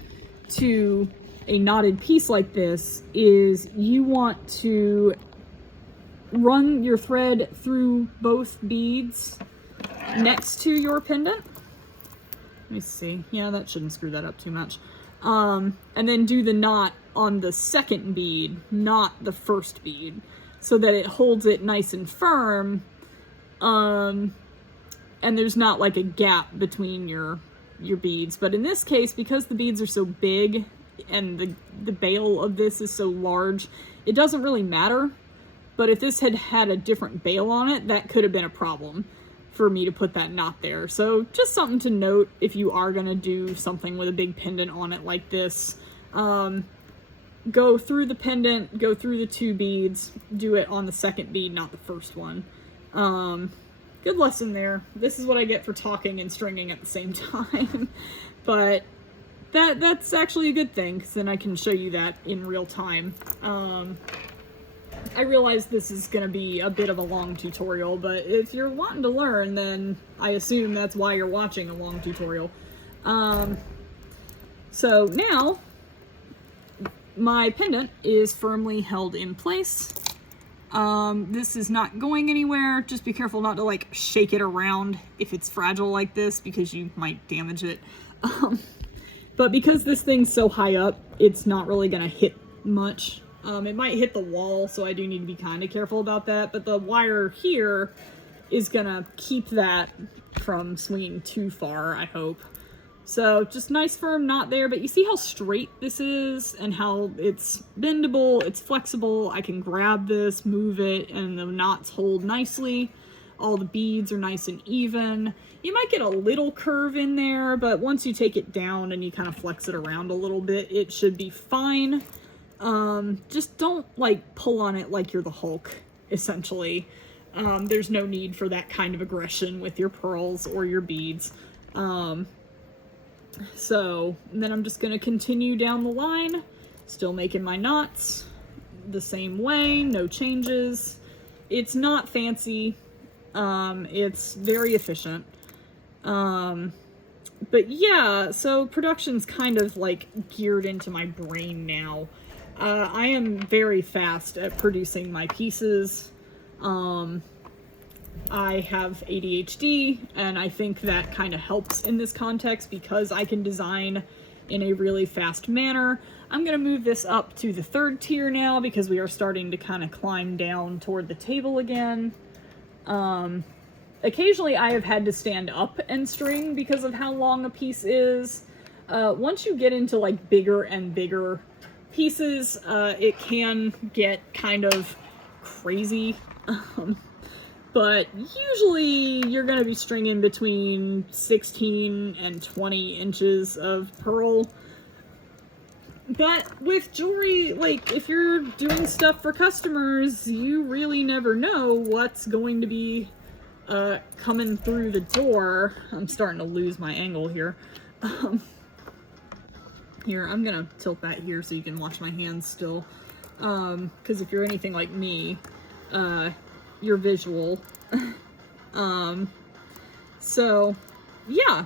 to a knotted piece like this is you want to run your thread through both beads next to your pendant. Let me see. Yeah, that shouldn't screw that up too much. And then do the knot on the second bead, not the first bead, so that it holds it nice and firm. And there's not like a gap between your beads. But in this case, because the beads are so big and the bail of this is so large, it doesn't really matter. But if this had had a different bail on it, that could have been a problem for me to put that knot there. So just something to note if you are gonna do something with a big pendant on it like this. Go through the pendant, go through the two beads, do it on the second bead, not the first one. Good lesson there. This is what I get for talking and stringing at the same time. But that's actually a good thing, because then I can show you that in real time. I realize this is going to be a bit of a long tutorial, but if you're wanting to learn, then I assume that's why you're watching a long tutorial. So now, my pendant is firmly held in place. This is not going anywhere. Just be careful not to like shake it around if it's fragile like this, because you might damage it. But because this thing's so high up, it's not really gonna hit much. It might hit the wall, so I do need to be kind of careful about that, but the wire here is gonna keep that from swinging too far, I hope. So just nice firm knot there, but you see how straight this is and how it's bendable, it's flexible. I can grab this, move it, and the knots hold nicely. All the beads are nice and even. You might get a little curve in there, but once you take it down and you kind of flex it around a little bit, it should be fine. Just don't like pull on it like you're the Hulk, essentially. There's no need for that kind of aggression with your pearls or your beads. So then I'm just going to continue down the line, still making my knots the same way, no changes. It's not fancy. It's very efficient. But yeah, so production's kind of like geared into my brain now. I am very fast at producing my pieces. I have ADHD, and I think that kind of helps in this context because I can design in a really fast manner. I'm going to move this up to the 3rd tier now because we are starting to kind of climb down toward the table again. Occasionally I have had to stand up and string because of how long a piece is. Once you get into like bigger and bigger pieces, it can get kind of crazy. But usually you're going to be stringing between 16 and 20 inches of pearl. But with jewelry, like, if you're doing stuff for customers, you really never know what's going to be coming through the door. I'm starting to lose my angle here. Here, I'm going to tilt that here so you can watch my hands still. Because if you're anything like me, you're visual. So, yeah.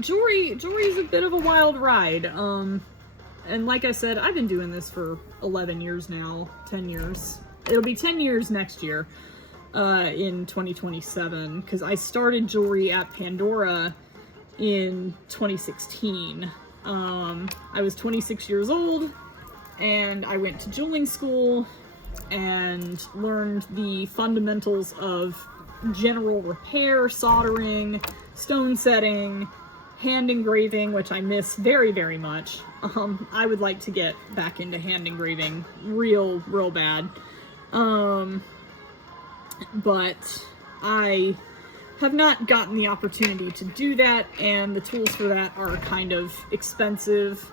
Jewelry is a bit of a wild ride. And like I said, I've been doing this for 11 years now, 10 years. It'll be 10 years next year, in 2027, because I started jewelry at Pandora in 2016. I was 26 years old, and I went to jeweling school and learned the fundamentals of general repair, soldering, stone setting, hand engraving, which I miss very, very much. I would like to get back into hand engraving real bad. But I have not gotten the opportunity to do that, and the tools for that are kind of expensive.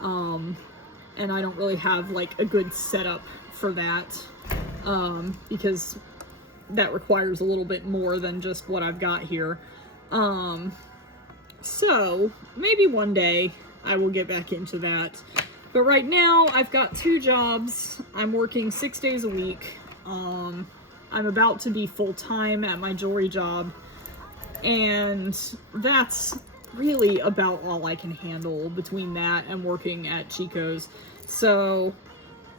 And I don't really have like a good setup for that, because that requires a little bit more than just what I've got here. So maybe one day I will get back into that. But right now I've got 2 jobs. I'm working 6 days a week. I'm about to be full-time at my jewelry job, and that's really about all I can handle between that and working at Chico's. So,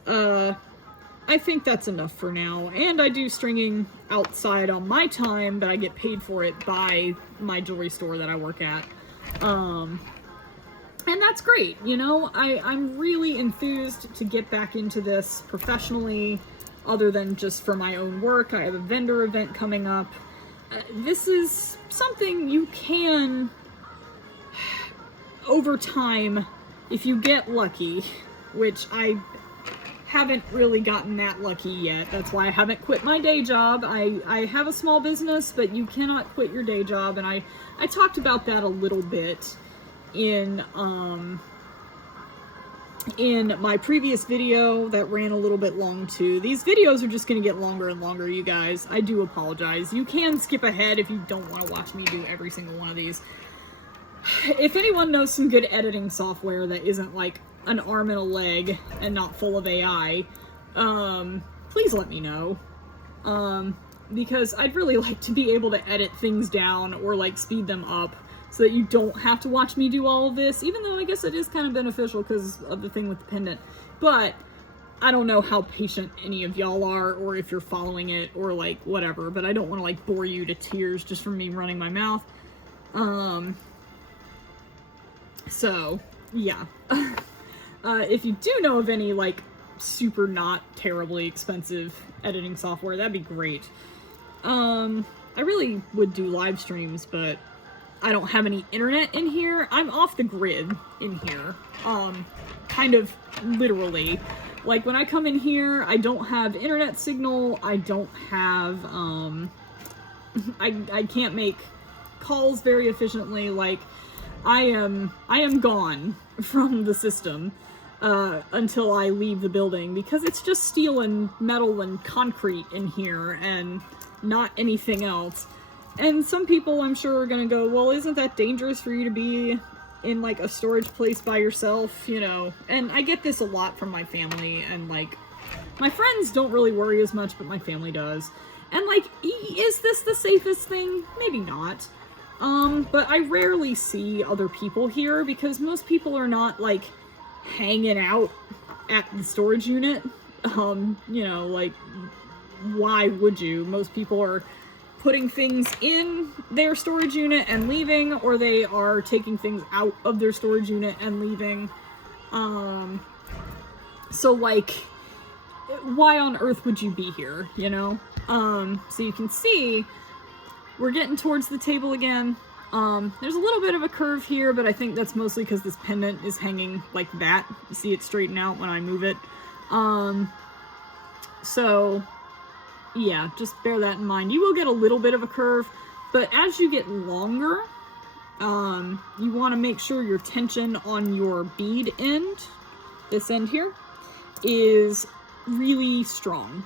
I think that's enough for now. And I do stringing outside on my time, but I get paid for it by my jewelry store that I work at. And that's great, you know? I'm really enthused to get back into this professionally, other than just for my own work. I have a vendor event coming up. This is something you can, over time, if you get lucky, which I haven't really gotten that lucky yet. That's why I haven't quit my day job. I have a small business, but you cannot quit your day job, and I talked about that a little bit in my previous video that ran a little bit long too. These videos are just going to get longer and longer, you guys. I do apologize. You can skip ahead if you don't want to watch me do every single one of these. If anyone knows some good editing software that isn't like an arm and a leg and not full of AI, please let me know. Because I'd really like to be able to edit things down or like speed them up so that you don't have to watch me do all of this, even though I guess it is kind of beneficial because of the thing with the pendant. But I don't know how patient any of y'all are, or if you're following it, or like whatever, but I don't want to like bore you to tears just from me running my mouth. So yeah. If you do know of any like super not terribly expensive editing software, that'd be great. I really would do live streams, but I don't have any internet in here. I'm off the grid in here. Kind of literally. Like when I come in here, I don't have internet signal. I don't have, I can't make calls very efficiently. Like I am gone from the system, until I leave the building, because it's just steel and metal and concrete in here and not anything else. And some people, I'm sure, are gonna go, well, isn't that dangerous for you to be in, like, a storage place by yourself, you know? And I get this a lot from my family, and, like, my friends don't really worry as much, but my family does. And, like, is this the safest thing? Maybe not. But I rarely see other people here, because most people are not, like, hanging out at the storage unit. You know, like, why would you? Most people are putting things in their storage unit and leaving, or they are taking things out of their storage unit and leaving. So like, why on earth would you be here, you know? So you can see we're getting towards the table again. There's a little bit of a curve here, but I think that's mostly because this pendant is hanging like that. You see it straighten out when I move it. So yeah, just bear that in mind. You will get a little bit of a curve, but as you get longer, you want to make sure your tension on your bead end, this end here, is really strong.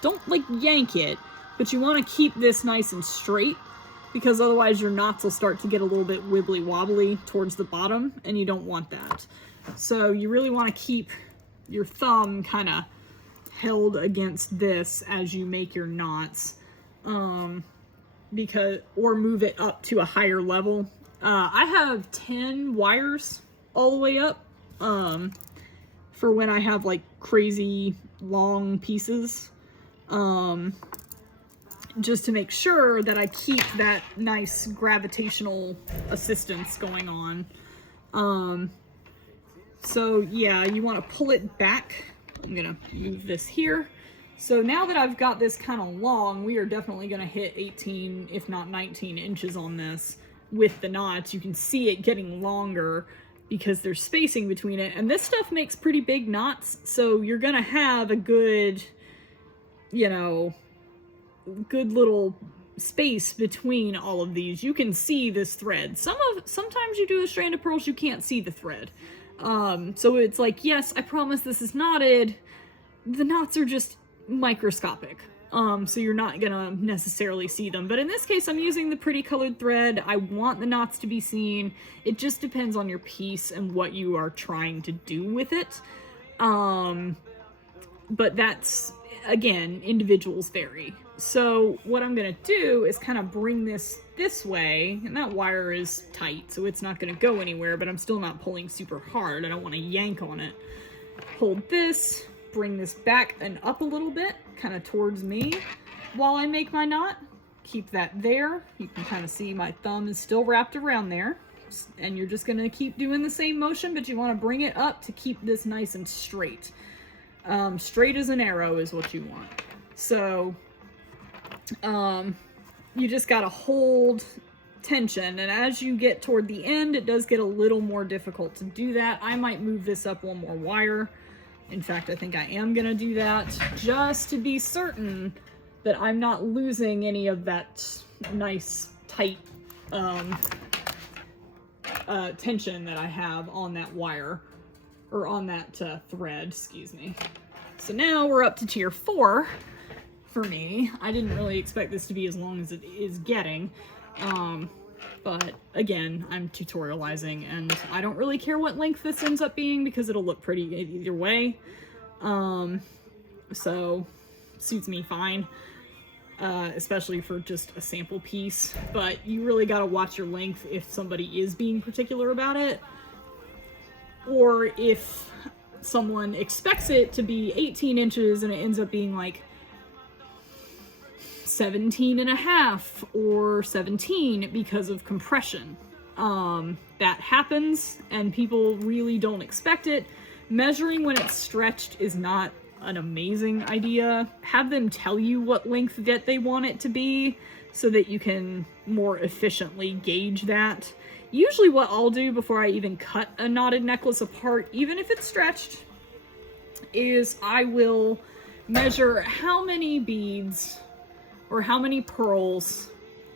Don't like yank it, but you want to keep this nice and straight, because otherwise your knots will start to get a little bit wibbly wobbly towards the bottom, and you don't want that. So you really want to keep your thumb kind of held against this as you make your knots, or move it up to a higher level. I have 10 wires all the way up, for when I have like crazy long pieces, just to make sure that I keep that nice gravitational assistance going on. So yeah, you want to pull it back. I'm gonna move this here. So now that I've got this kind of long, we are definitely gonna hit 18, if not 19 inches on this with the knots. You can see it getting longer because there's spacing between it, and this stuff makes pretty big knots, so you're gonna have a good, you know, good little space between all of these. You can see this thread. Sometimes you do a strand of pearls, you can't see the thread. So it's like, yes, I promise this is knotted. The knots are just microscopic. So you're not gonna necessarily see them. But in this case, I'm using the pretty colored thread. I want the knots to be seen. It just depends on your piece and what you are trying to do with it. But that's, again, individuals vary. So what I'm gonna do is kind of bring this way, and that wire is tight, so it's not gonna go anywhere, but I'm still not pulling super hard. I don't want to yank on it. Hold this, bring this back and up a little bit, kind of towards me while I make my knot. Keep that there. You can kind of see my thumb is still wrapped around there, and you're just gonna keep doing the same motion, but you want to bring it up to keep this nice and straight. Straight as an arrow is what you want. So you just gotta hold tension, and as you get toward the end, it does get a little more difficult to do that. I might move this up one more wire. In fact, I think I am gonna do that just to be certain that I'm not losing any of that nice tight tension that I have on that wire, or on that thread, excuse me. So now we're up to tier 4 for me. I didn't really expect this to be as long as it is getting, but again, I'm tutorializing, and I don't really care what length this ends up being because it'll look pretty either way. So suits me fine, especially for just a sample piece, but you really gotta watch your length if somebody is being particular about it, or if someone expects it to be 18 inches and it ends up being like 17 and a half or 17 because of compression. That happens, and people really don't expect it. Measuring when it's stretched is not an amazing idea. Have them tell you what length that they want it to be so that you can more efficiently gauge that. Usually what I'll do before I even cut a knotted necklace apart, even if it's stretched, is I will measure how many beads or how many pearls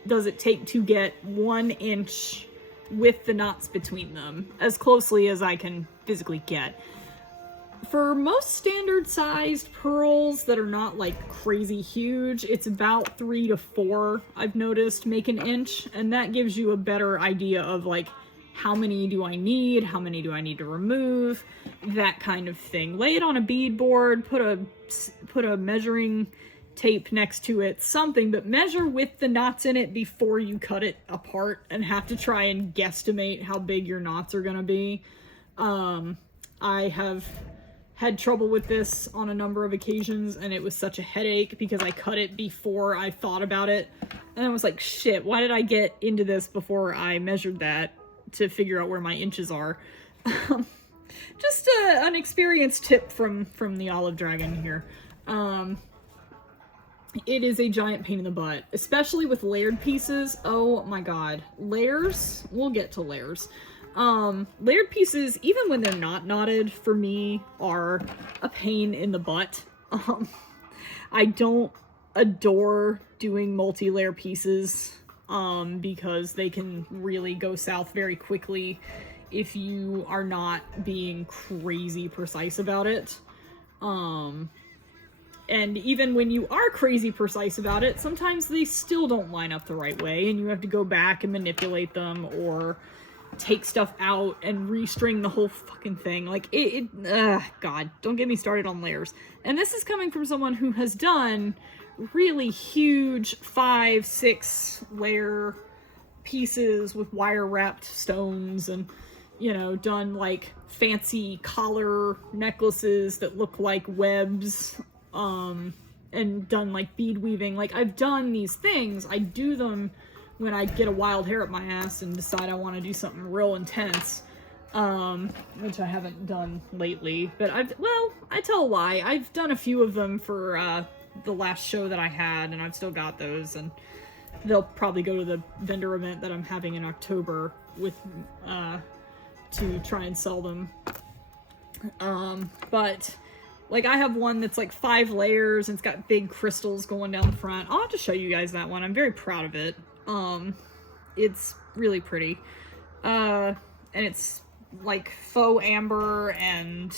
does it take to get 1 inch with the knots between them, as closely as I can physically get. For most standard sized pearls that are not like crazy huge, it's about 3 to 4, I've noticed, make an inch, and that gives you a better idea of like, how many do I need, how many do I need to remove, that kind of thing. Lay it on a bead board, put a measuring tape next to it, something, but measure with the knots in it before you cut it apart and have to try and guesstimate how big your knots are gonna be. I have had trouble with this on a number of occasions, and it was such a headache because I cut it before I thought about it. And I was like, shit, why did I get into this before I measured that to figure out where my inches are? Just an experience tip from the Olive Dragon here. It is a giant pain in the butt, especially with layered pieces. Oh my god. Layers, we'll get to layers. Layered pieces, even when they're not knotted, for me, are a pain in the butt. I don't adore doing multi-layer pieces, because they can really go south very quickly if you are not being crazy precise about it. And even when you are crazy precise about it, sometimes they still don't line up the right way, and you have to go back and manipulate them, or take stuff out and restring the whole fucking thing. Like, God, don't get me started on layers. And this is coming from someone who has done really huge 5-6 layer pieces with wire wrapped stones, and, you know, done like fancy collar necklaces that look like webs, and done like bead weaving. Like, I've done these things. I do them when I get a wild hair up my ass and decide I want to do something real intense, which I haven't done lately. But I tell a lie. I've done a few of them for the last show that I had, and I've still got those, and they'll probably go to the vendor event that I'm having in October with to try and sell them. But like, I have one that's like 5 layers, and it's got big crystals going down the front. I'll have to show you guys that one. I'm very proud of it. It's really pretty. And it's like faux amber and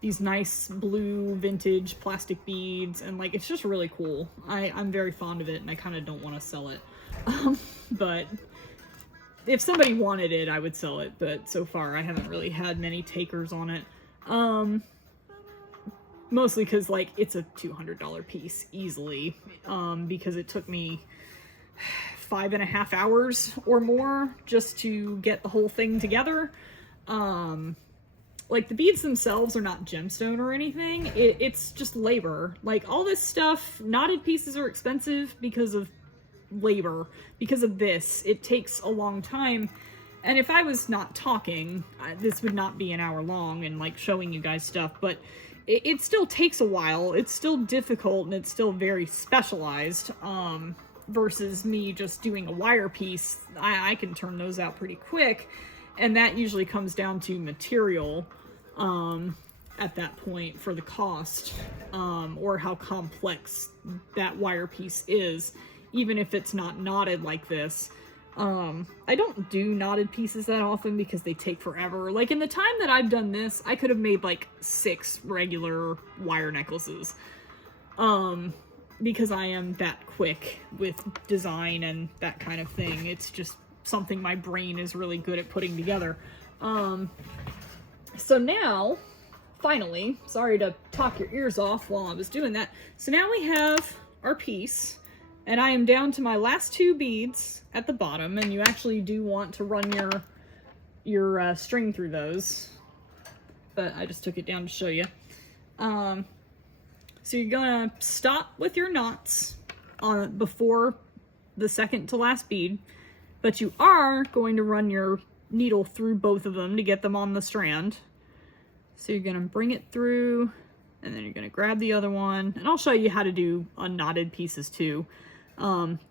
these nice blue vintage plastic beads, and like, it's just really cool. I'm very fond of it, and I kind of don't want to sell it. But if somebody wanted it, I would sell it, but so far I haven't really had many takers on it. Mostly because, like, it's a $200 piece easily, because it took me 5.5 hours or more just to get the whole thing together. Like, the beads themselves are not gemstone or anything. It's just labor. Like, all this stuff, knotted pieces are expensive because of labor. Because of this, it takes a long time. And if I was not talking, this would not be an hour long and, like, showing you guys stuff, but it still takes a while. It's still difficult, and it's still very specialized, versus me just doing a wire piece. I can turn those out pretty quick, and that usually comes down to material at that point for the cost, or how complex that wire piece is, even if it's not knotted like this. I don't do knotted pieces that often because they take forever. Like, in the time that I've done this, I could have made like 6 regular wire necklaces, because I am that quick with design and that kind of thing. It's just something my brain is really good at putting together. So now, finally, sorry to talk your ears off while I was doing that. So now we have our piece. And I am down to my last 2 beads at the bottom, and you actually do want to run your string through those. But I just took it down to show you. So you're gonna stop with your knots before the second to last bead, but you are going to run your needle through both of them to get them on the strand. So you're gonna bring it through, and then you're gonna grab the other one, and I'll show you how to do unknotted pieces too.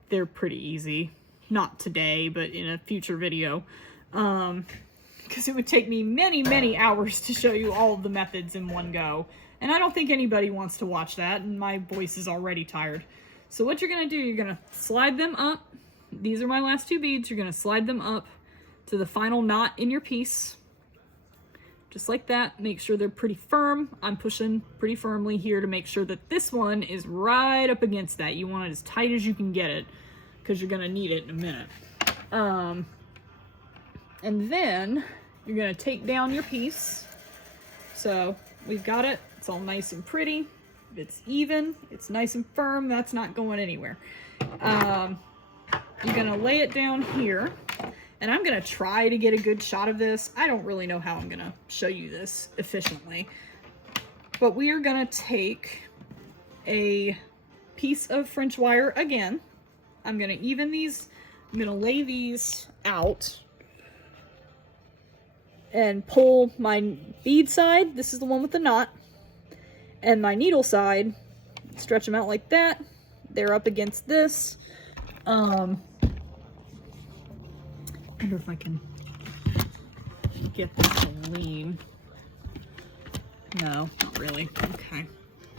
They're pretty easy. Not today, but in a future video. Because it would take me many, many hours to show you all of the methods in one go. And I don't think anybody wants to watch that, and my voice is already tired. So what you're gonna do, you're gonna slide them up. These are my last 2 beads. You're gonna slide them up to the final knot in your piece. Just like that. Make sure they're pretty firm. I'm pushing pretty firmly here to make sure that this one is right up against that. You want it as tight as you can get it, because you're gonna need it in a minute. And then you're gonna take down your piece. So we've got it. It's all nice and pretty. It's even. It's nice and firm. That's not going anywhere. You're gonna lay it down here. And I'm going to try to get a good shot of this. I don't really know how I'm going to show you this efficiently. But we are gonna take a piece of French wire again. I'm gonna even these, I'm gonna lay these out and pull my bead side, this is the one with the knot, and my needle side, stretch them out like that. They're up against this. I wonder if I can get this to lean. No, not really. Okay.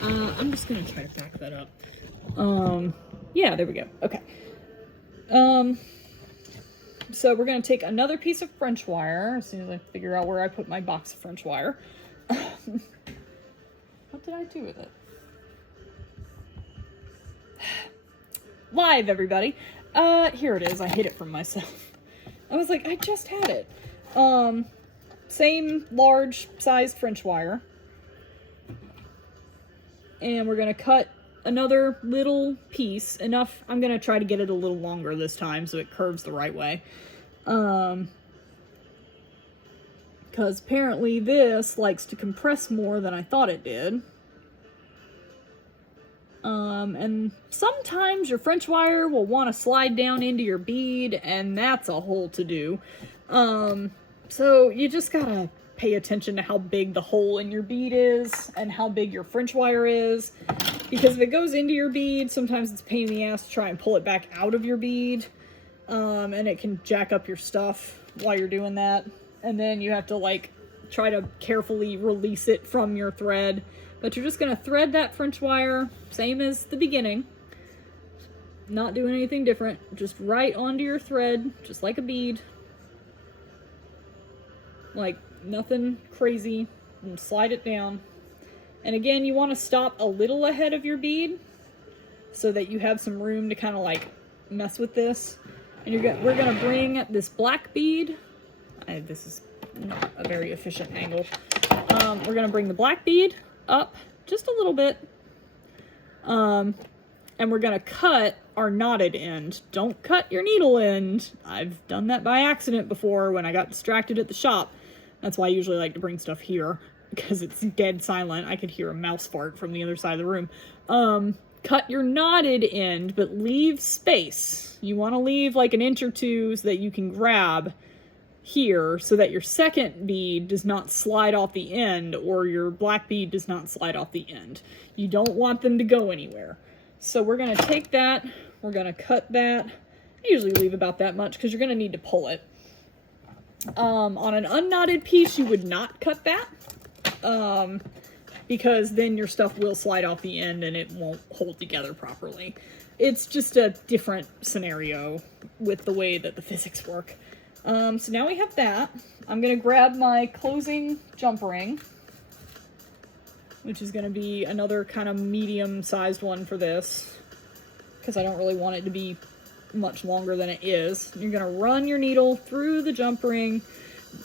I'm just gonna try to back that up. Yeah, there we go. Okay. So we're gonna take another piece of French wire as soon as I figure out where I put my box of French wire. What did I do with it? Live, everybody. Here it is. I hid it from myself. I was like, I just had it. Same large sized French wire. And we're gonna cut another little piece, enough. I'm gonna try to get it a little longer this time so it curves the right way. Because apparently this likes to compress more than I thought it did. And sometimes your French wire will want to slide down into your bead, and that's a whole to-do. So you just gotta pay attention to how big the hole in your bead is and how big your French wire is. Because if it goes into your bead, sometimes it's a pain in the ass to try and pull it back out of your bead. And it can jack up your stuff while you're doing that. And then you have to like try to carefully release it from your thread. But you're just gonna thread that French wire, same as the beginning. Not doing anything different, just right onto your thread, just like a bead. Like nothing crazy, and slide it down. And again, you want to stop a little ahead of your bead so that you have some room to kind of like mess with this. And we're gonna bring this black bead. This is not a very efficient angle. We're gonna bring the black bead up just a little bit. And we're gonna cut our knotted end. Don't cut your needle end. I've done that by accident before when I got distracted at the shop. That's why I usually like to bring stuff here, because it's dead silent. I could hear a mouse fart from the other side of the room. Cut your knotted end, but leave space. You want to leave like an inch or two so that you can grab here so that your second bead does not slide off the end, or your black bead does not slide off the end. You don't want them to go anywhere. So we're going to take that, we're going to cut that. I usually leave about that much because you're going to need to pull it. On an unknotted piece, you would not cut that, because then your stuff will slide off the end and it won't hold together properly. It's just a different scenario with the way that the physics work. So now we have that. I'm going to grab my closing jump ring, which is going to be another kind of medium-sized one for this, because I don't really want it to be much longer than it is. You're going to run your needle through the jump ring.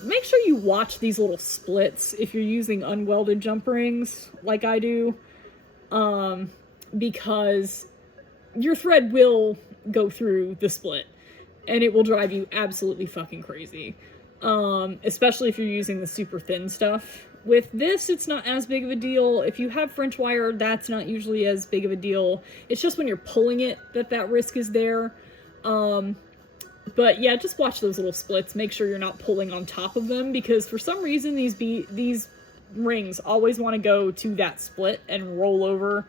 Make sure you watch these little splits if you're using unwelded jump rings like I do, because your thread will go through the split and it will drive you absolutely fucking crazy, especially if you're using the super thin stuff. With this, it's not as big of a deal. If you have French wire, that's not usually as big of a deal. It's just when you're pulling it that risk is there. But yeah, just watch those little splits. Make sure you're not pulling on top of them, because for some reason these rings always want to go to that split and roll over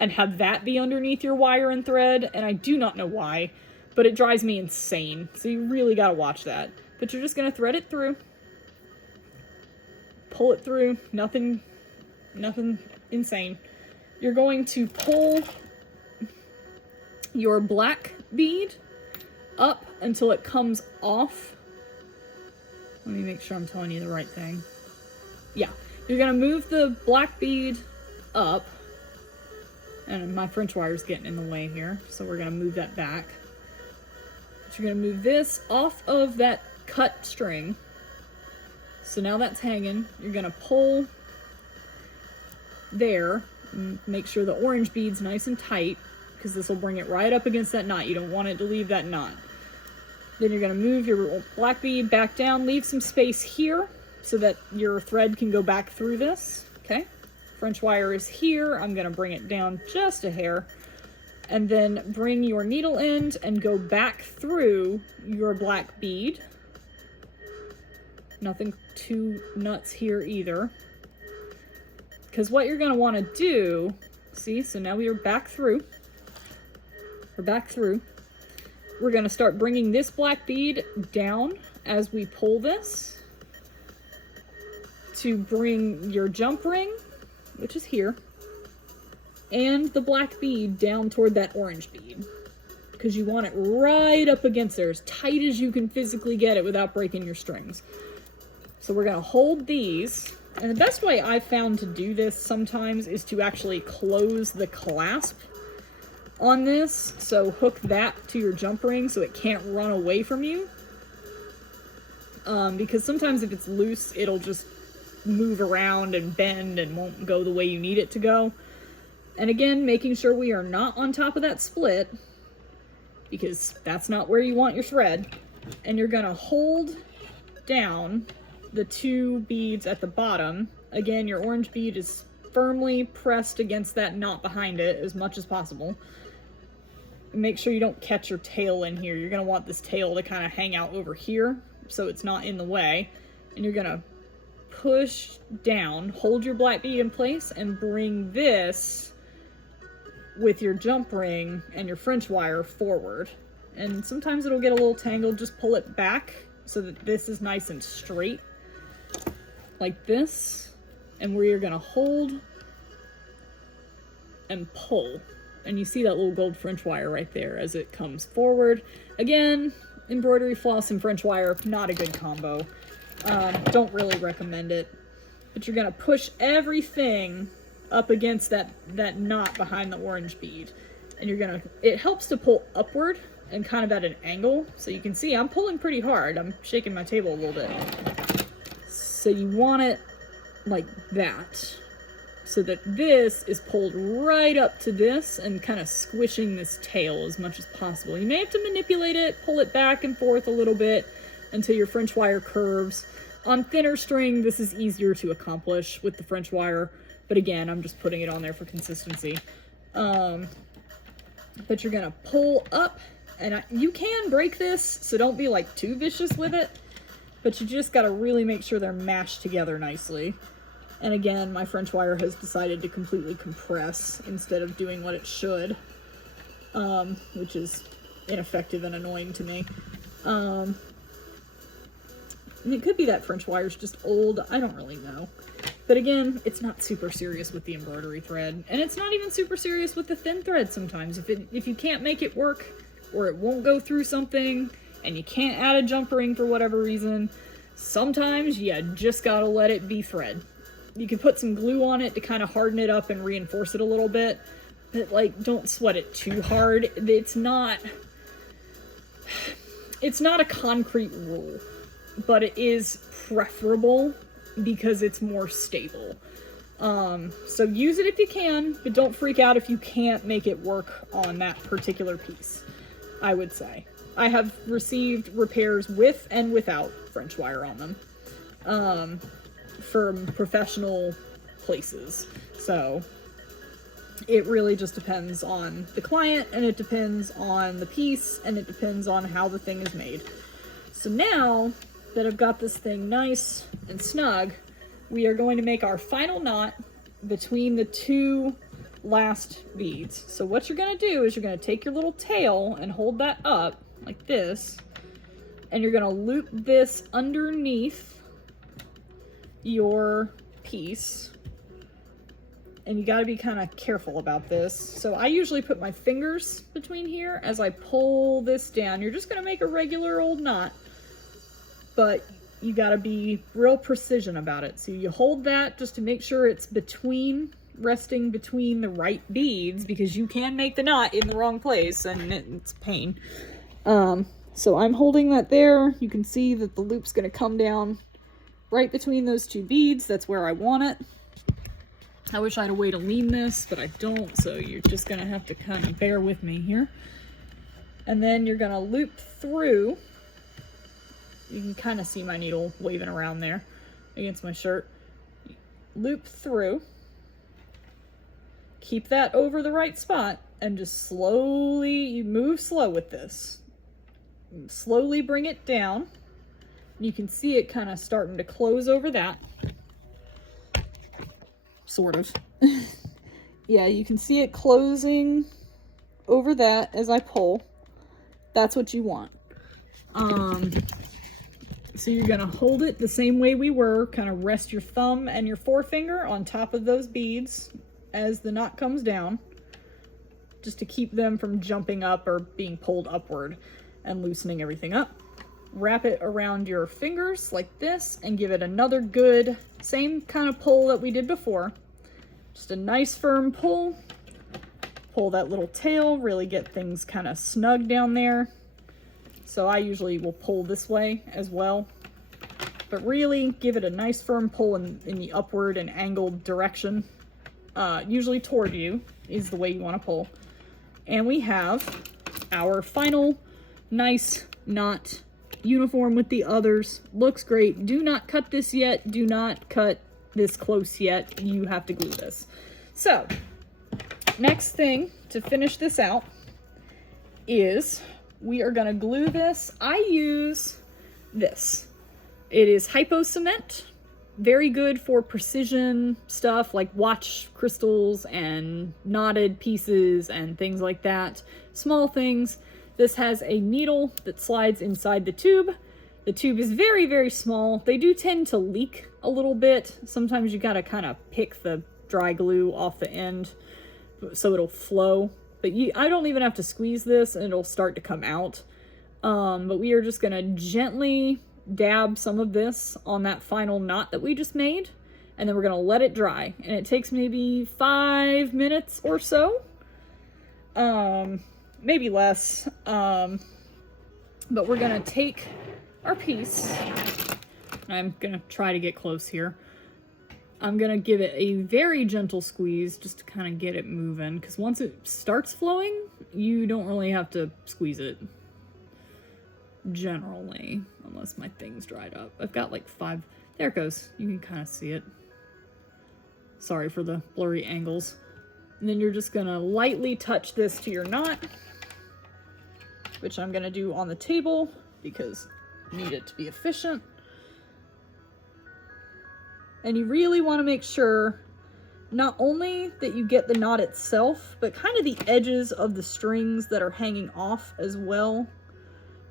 and have that be underneath your wire and thread, and I do not know why, but it drives me insane. So you really gotta watch that. But you're just gonna thread it through, pull it through, nothing insane. You're going to pull your black bead up until it comes off. Let me make sure I'm telling you the right thing. Yeah, you're gonna move the black bead up, and my French wire's getting in the way here, so we're gonna move that back. But you're gonna move this off of that cut string. So now that's hanging. You're gonna pull there, and make sure the orange bead's nice and tight, because this will bring it right up against that knot. You don't want it to leave that knot. Then you're going to move your black bead back down, leave some space here so that your thread can go back through this, okay? French wire is here. I'm gonna bring it down just a hair, and then bring your needle end and go back through your black bead. Nothing too nuts here either. Because what you're gonna wanna do, see, so now we are back through. We're back through. We're gonna start bringing this black bead down as we pull this to bring your jump ring, which is here, and the black bead down toward that orange bead. Because you want it right up against there, as tight as you can physically get it without breaking your strings. So we're gonna hold these, and the best way I've found to do this sometimes is to actually close the clasp on this. So hook that to your jump ring so it can't run away from you. Because sometimes if it's loose, it'll just move around and bend and won't go the way you need it to go. And again, making sure we are not on top of that split, because that's not where you want your thread. And you're gonna hold down the two beads at the bottom. Again, your orange bead is firmly pressed against that knot behind it as much as possible. Make sure you don't catch your tail in here. You're gonna want this tail to kind of hang out over here so it's not in the way. And you're gonna push down, hold your black bead in place, and bring this with your jump ring and your French wire forward. And sometimes it'll get a little tangled. Just pull it back so that this is nice and straight, like this. And where you're gonna hold and pull. And you see that little gold French wire right there as it comes forward. Again, embroidery floss and French wire, not a good combo. Don't really recommend it. But you're gonna push everything up against that knot behind the orange bead. And you're gonna, it helps to pull upward and kind of at an angle. So you can see I'm pulling pretty hard. I'm shaking my table a little bit. So you want it like that, so that this is pulled right up to this and kind of squishing this tail as much as possible. You may have to manipulate it, pull it back and forth a little bit until your French wire curves. On thinner string, this is easier to accomplish with the French wire, but again, I'm just putting it on there for consistency. But you're gonna pull up, and you can break this, so don't be like too vicious with it, but you just gotta really make sure they're mashed together nicely. And again, my French wire has decided to completely compress instead of doing what it should, which is ineffective and annoying to me. And it could be that French wire's just old, I don't really know. But again, it's not super serious with the embroidery thread, and it's not even super serious with the thin thread sometimes. If you can't make it work, or it won't go through something, and you can't add a jump ring for whatever reason, sometimes you just gotta let it be thread. You can put some glue on it to kind of harden it up and reinforce it a little bit, but like, don't sweat it too hard. It's not a concrete rule, but it is preferable because it's more stable. So use it if you can, but don't freak out if you can't make it work on that particular piece, I would say. I have received repairs with and without French wire on them. From professional places. So it really just depends on the client, and it depends on the piece, and it depends on how the thing is made. So now that I've got this thing nice and snug, we are going to make our final knot between the two last beads. So what you're going to do is you're going to take your little tail and hold that up like this, and you're going to loop this underneath your piece, and you got to be kind of careful about this. So I usually put my fingers between here as I pull this down. You're just going to make a regular old knot, but you got to be real precision about it. So you hold that just to make sure it's resting between the right beads, because you can make the knot in the wrong place and it's a pain. So I'm holding that there. You can see that the loop's going to come down right between those two beads. That's where I want it. I wish I had a way to lean this, but I don't, so you're just gonna have to kind of bear with me here. And then you're gonna loop through. You can kind of see my needle waving around there against my shirt. Loop through, keep that over the right spot and just slowly, you move slow with this. Slowly bring it down. You can see it kind of starting to close over that. Sort of. Yeah, you can see it closing over that as I pull. That's what you want. So you're gonna hold it the same way we were, kind of rest your thumb and your forefinger on top of those beads as the knot comes down, just to keep them from jumping up or being pulled upward and loosening everything up. Wrap it around your fingers like this and give it another good, same kind of pull that we did before. Just a nice firm pull. Pull that little tail, really get things kind of snug down there. So I usually will pull this way as well. But really give it a nice firm pull in the upward and angled direction. Usually toward you is the way you want to pull. And we have our final nice knot, uniform with the others. Looks great. Do not cut this yet. Do not cut this close yet. You have to glue this. So, next thing to finish this out is we are going to glue this. I use this. It is hypo cement. Very good for precision stuff like watch crystals and knotted pieces and things like that. Small things. This has a needle that slides inside the tube. The tube is very, very small. They do tend to leak a little bit. Sometimes you gotta kind of pick the dry glue off the end so it'll flow. But I don't even have to squeeze this and it'll start to come out. But we are just gonna gently dab some of this on that final knot that we just made, and then we're gonna let it dry. And it takes maybe 5 minutes or so. Maybe less. But we're gonna take our piece. I'm gonna try to get close here. I'm gonna give it a very gentle squeeze just to kind of get it moving, because once it starts flowing, you don't really have to squeeze it. Generally, unless my thing's dried up. I've got like 5. There it goes. You can kind of see it. Sorry for the blurry angles. And then you're just gonna lightly touch this to your knot, which I'm gonna do on the table because I need it to be efficient. And you really want to make sure not only that you get the knot itself, but kind of the edges of the strings that are hanging off as well.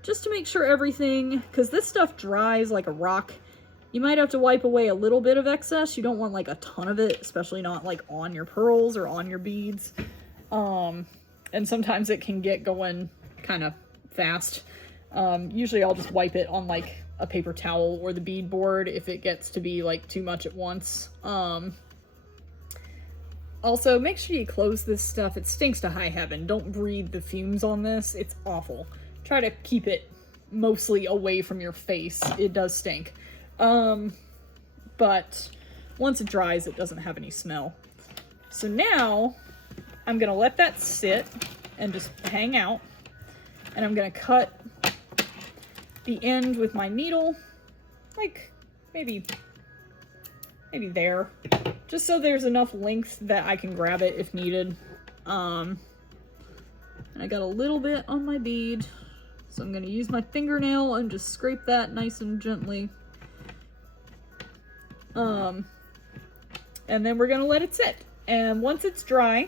Just to make sure everything, because this stuff dries like a rock. You might have to wipe away a little bit of excess. You don't want like a ton of it, especially not like on your pearls or on your beads. And sometimes it can get going kind of fast. Usually I'll just wipe it on like a paper towel or the bead board if it gets to be like too much at once. Also, make sure you close this stuff. It stinks to high heaven. Don't breathe the fumes on this. It's awful. Try to keep it mostly away from your face. It does stink. But once it dries, it doesn't have any smell. So now I'm gonna let that sit and just hang out. And I'm gonna cut the end with my needle, like maybe there, just so there's enough length that I can grab it if needed. And I got a little bit on my bead, so I'm gonna use my fingernail and just scrape that nice and gently. And then we're gonna let it sit. And once it's dry,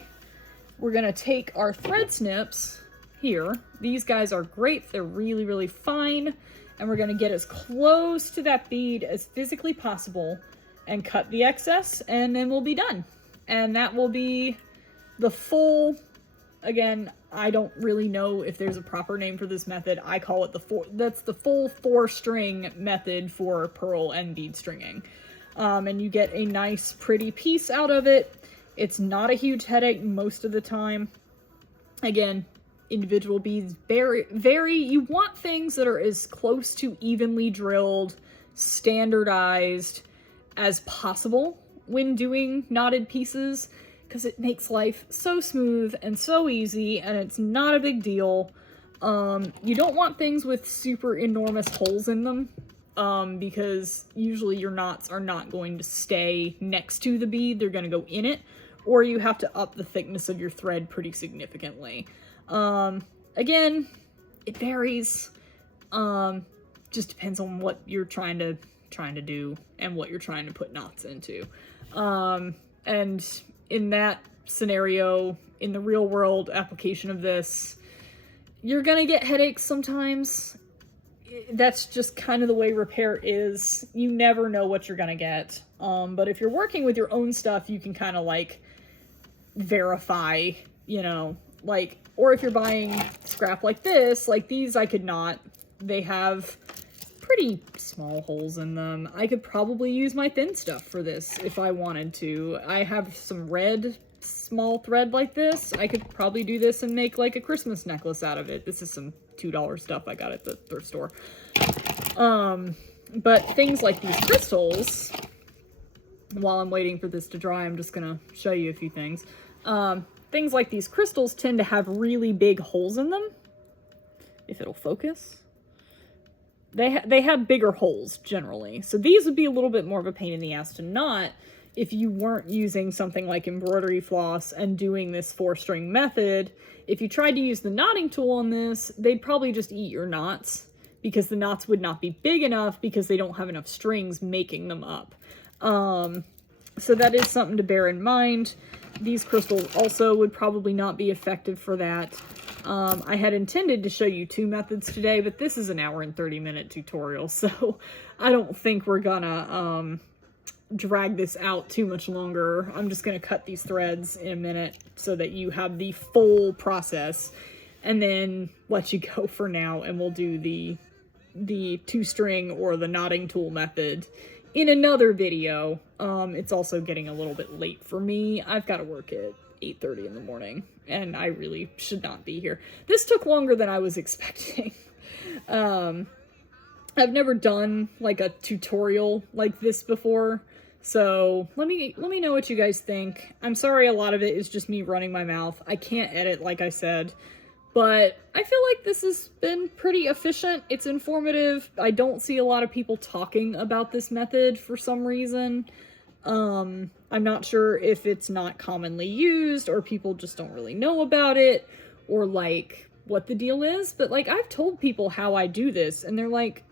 we're gonna take our thread snips here. These guys are great. They're really, really fine. And we're gonna get as close to that bead as physically possible and cut the excess, and then we'll be done. And that will be the full, again, I don't really know if there's a proper name for this method. I call it that's the full 4-string method for pearl and bead stringing. And you get a nice, pretty piece out of it. It's not a huge headache most of the time. Again, individual beads vary. You want things that are as close to evenly drilled, standardized as possible when doing knotted pieces, because it makes life so smooth and so easy, and it's not a big deal. You don't want things with super enormous holes in them, because usually your knots are not going to stay next to the bead. They're going to go in it, or you have to up the thickness of your thread pretty significantly. Again, it varies. Just depends on what you're trying to do and what you're trying to put knots into. And in that scenario, in the real world application of this, you're gonna get headaches sometimes. That's just kind of the way repair is. You never know what you're gonna get. But if you're working with your own stuff, you can kind of like verify, you know, like, or if you're buying scrap like this, like these I could not. They have pretty small holes in them. I could probably use my thin stuff for this if I wanted to. I have some red small thread like this. I could probably do this and make like a Christmas necklace out of it. This is some $2 stuff I got at the thrift store. But things like these crystals, while I'm waiting for this to dry, I'm just gonna show you a few things. Things like these crystals tend to have really big holes in them. If it'll focus. They have bigger holes generally. So these would be a little bit more of a pain in the ass to knot if you weren't using something like embroidery floss and doing this 4-string method. If you tried to use the knotting tool on this, they'd probably just eat your knots because the knots would not be big enough because they don't have enough strings making them up. So that is something to bear in mind. These crystals also would probably not be effective for that. I had intended to show you 2 methods today, but this is an 1 hour and 30-minute tutorial, so I don't think we're gonna drag this out too much longer. I'm just gonna cut these threads in a minute so that you have the full process, and then let you go for now, and we'll do the 2-string or the knotting tool method in another video. It's also getting a little bit late for me. I've got to work at 8:30 in the morning, and I really should not be here. This took longer than I was expecting. I've never done like a tutorial like this before, so let me know what you guys think. I'm sorry a lot of it is just me running my mouth. I can't edit, like I said, but I feel like this has been pretty efficient. It's informative. I don't see a lot of people talking about this method for some reason. I'm not sure if it's not commonly used or people just don't really know about it or like what the deal is, but like I've told people how I do this and they're like,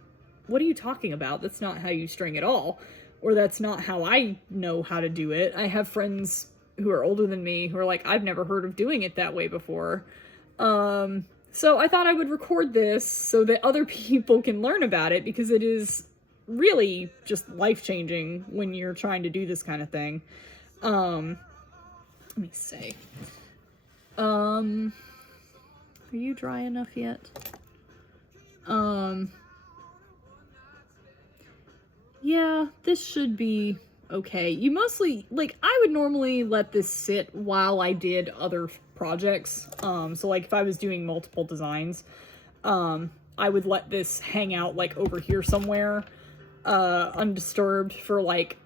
what are you talking about? That's not how you string at all. Or that's not how I know how to do it. I have friends who are older than me who are like, I've never heard of doing it that way before. So I thought I would record this so that other people can learn about it because it is really just life-changing when you're trying to do this kind of thing. Let me see. Are you dry enough yet? Yeah, this should be okay. You mostly, like, I would normally let this sit while I did other projects. So like if I was doing multiple designs, I would let this hang out like over here somewhere, undisturbed for like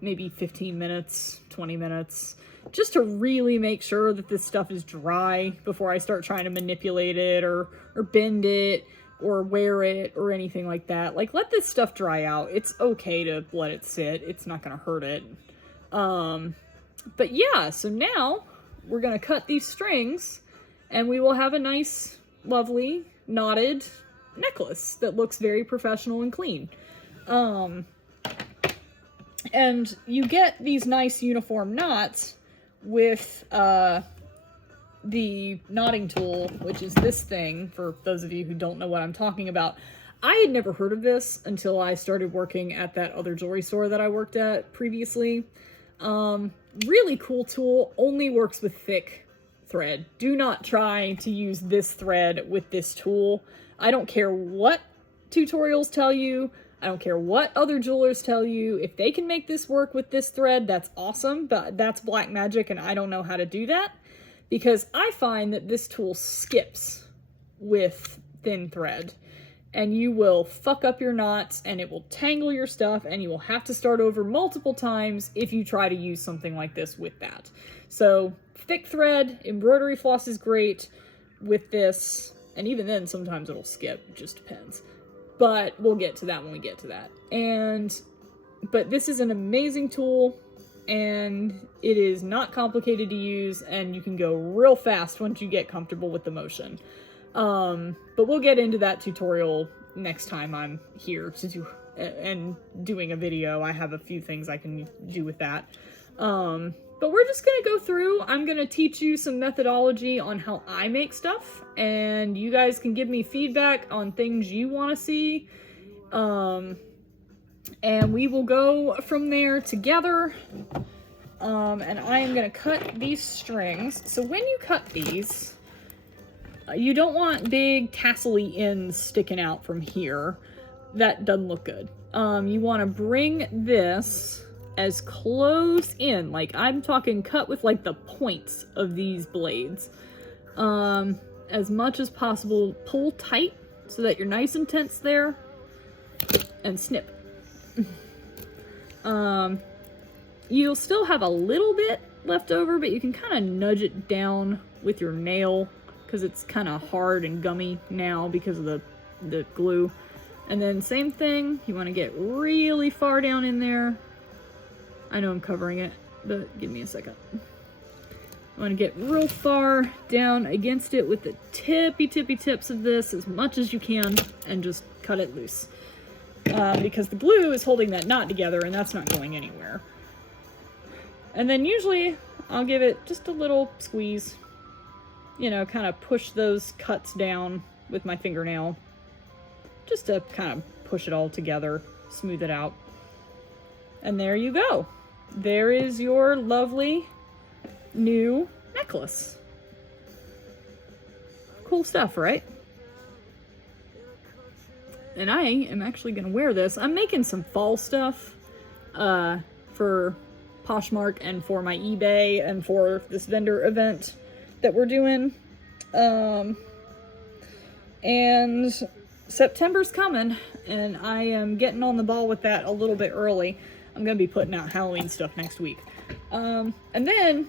maybe 15 minutes, 20 minutes, just to really make sure that this stuff is dry before I start trying to manipulate it or bend it or wear it or anything like that. Like, let this stuff dry out. It's okay to let it sit. It's not gonna hurt it. But yeah, so now we're gonna cut these strings and we will have a nice, lovely, knotted necklace that looks very professional and clean. And you get these nice uniform knots with the knotting tool, which is this thing, for those of you who don't know what I'm talking about. I had never heard of this until I started working at that other jewelry store that I worked at previously. Really cool tool, only works with thick thread. Do not try to use this thread with this tool. I don't care what tutorials tell you. I don't care what other jewelers tell you. If they can make this work with this thread, that's awesome, but that's black magic and I don't know how to do that, because I find that this tool skips with thin thread and you will fuck up your knots and it will tangle your stuff and you will have to start over multiple times if you try to use something like this with that. So thick thread, embroidery floss is great with this, and even then sometimes it'll skip, it just depends. But we'll get to that when we get to that. But this is an amazing tool. and it is not complicated to use, and you can go real fast once you get comfortable with the motion. But we'll get into that tutorial next time I'm here to do and doing a video. I have a few things I can do with that. But we're just gonna go through. I'm gonna teach you some methodology on how I make stuff, and you guys can give me feedback on things you want to see. And we will go from there together. And I am gonna cut these strings. So when you cut these, you don't want big tassely ends sticking out from here. That doesn't look good. You want to bring this as close in, like I'm talking cut with like the points of these blades, as much as possible. Pull tight so that you're nice and tense there, and snip. You'll still have a little bit left over, but you can kind of nudge it down with your nail because it's kind of hard and gummy now because of the glue. And then same thing, you want to get really far down in there. I know I'm covering it, but give me a second. You want to get real far down against it with the tippy tips of this as much as you can, and just cut it loose. Because the glue is holding that knot together, and that's not going anywhere. And then usually I'll give it just a little squeeze, you know, kind of push those cuts down with my fingernail, just to kind of push it all together, smooth it out. And there you go. There is your lovely new necklace. Cool stuff, right? And I am actually going to wear this. I'm making some fall stuff for Poshmark and for my eBay and for this vendor event that we're doing. And September's coming, and I am getting on the ball with that a little bit early. I'm going to be putting out Halloween stuff next week. And then,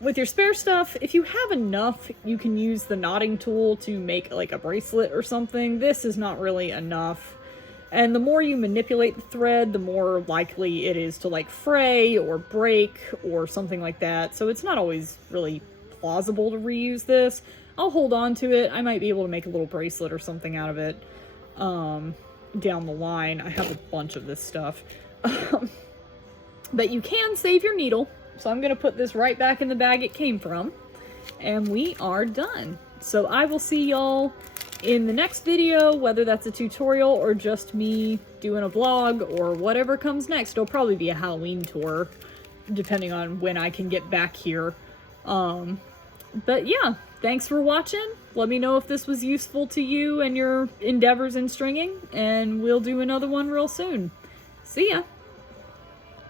with your spare stuff, if you have enough, you can use the knotting tool to make like a bracelet or something. This is not really enough. And the more you manipulate the thread, the more likely it is to like fray or break or something like that. So it's not always really plausible to reuse this. I'll hold on to it. I might be able to make a little bracelet or something out of it down the line. I have a bunch of this stuff. But you can save your needle. So I'm going to put this right back in the bag it came from. And we are done. So I will see y'all in the next video, whether that's a tutorial or just me doing a vlog or whatever comes next. It'll probably be a Halloween tour, depending on when I can get back here. But yeah, thanks for watching. Let me know if this was useful to you and your endeavors in stringing, and we'll do another one real soon. See ya!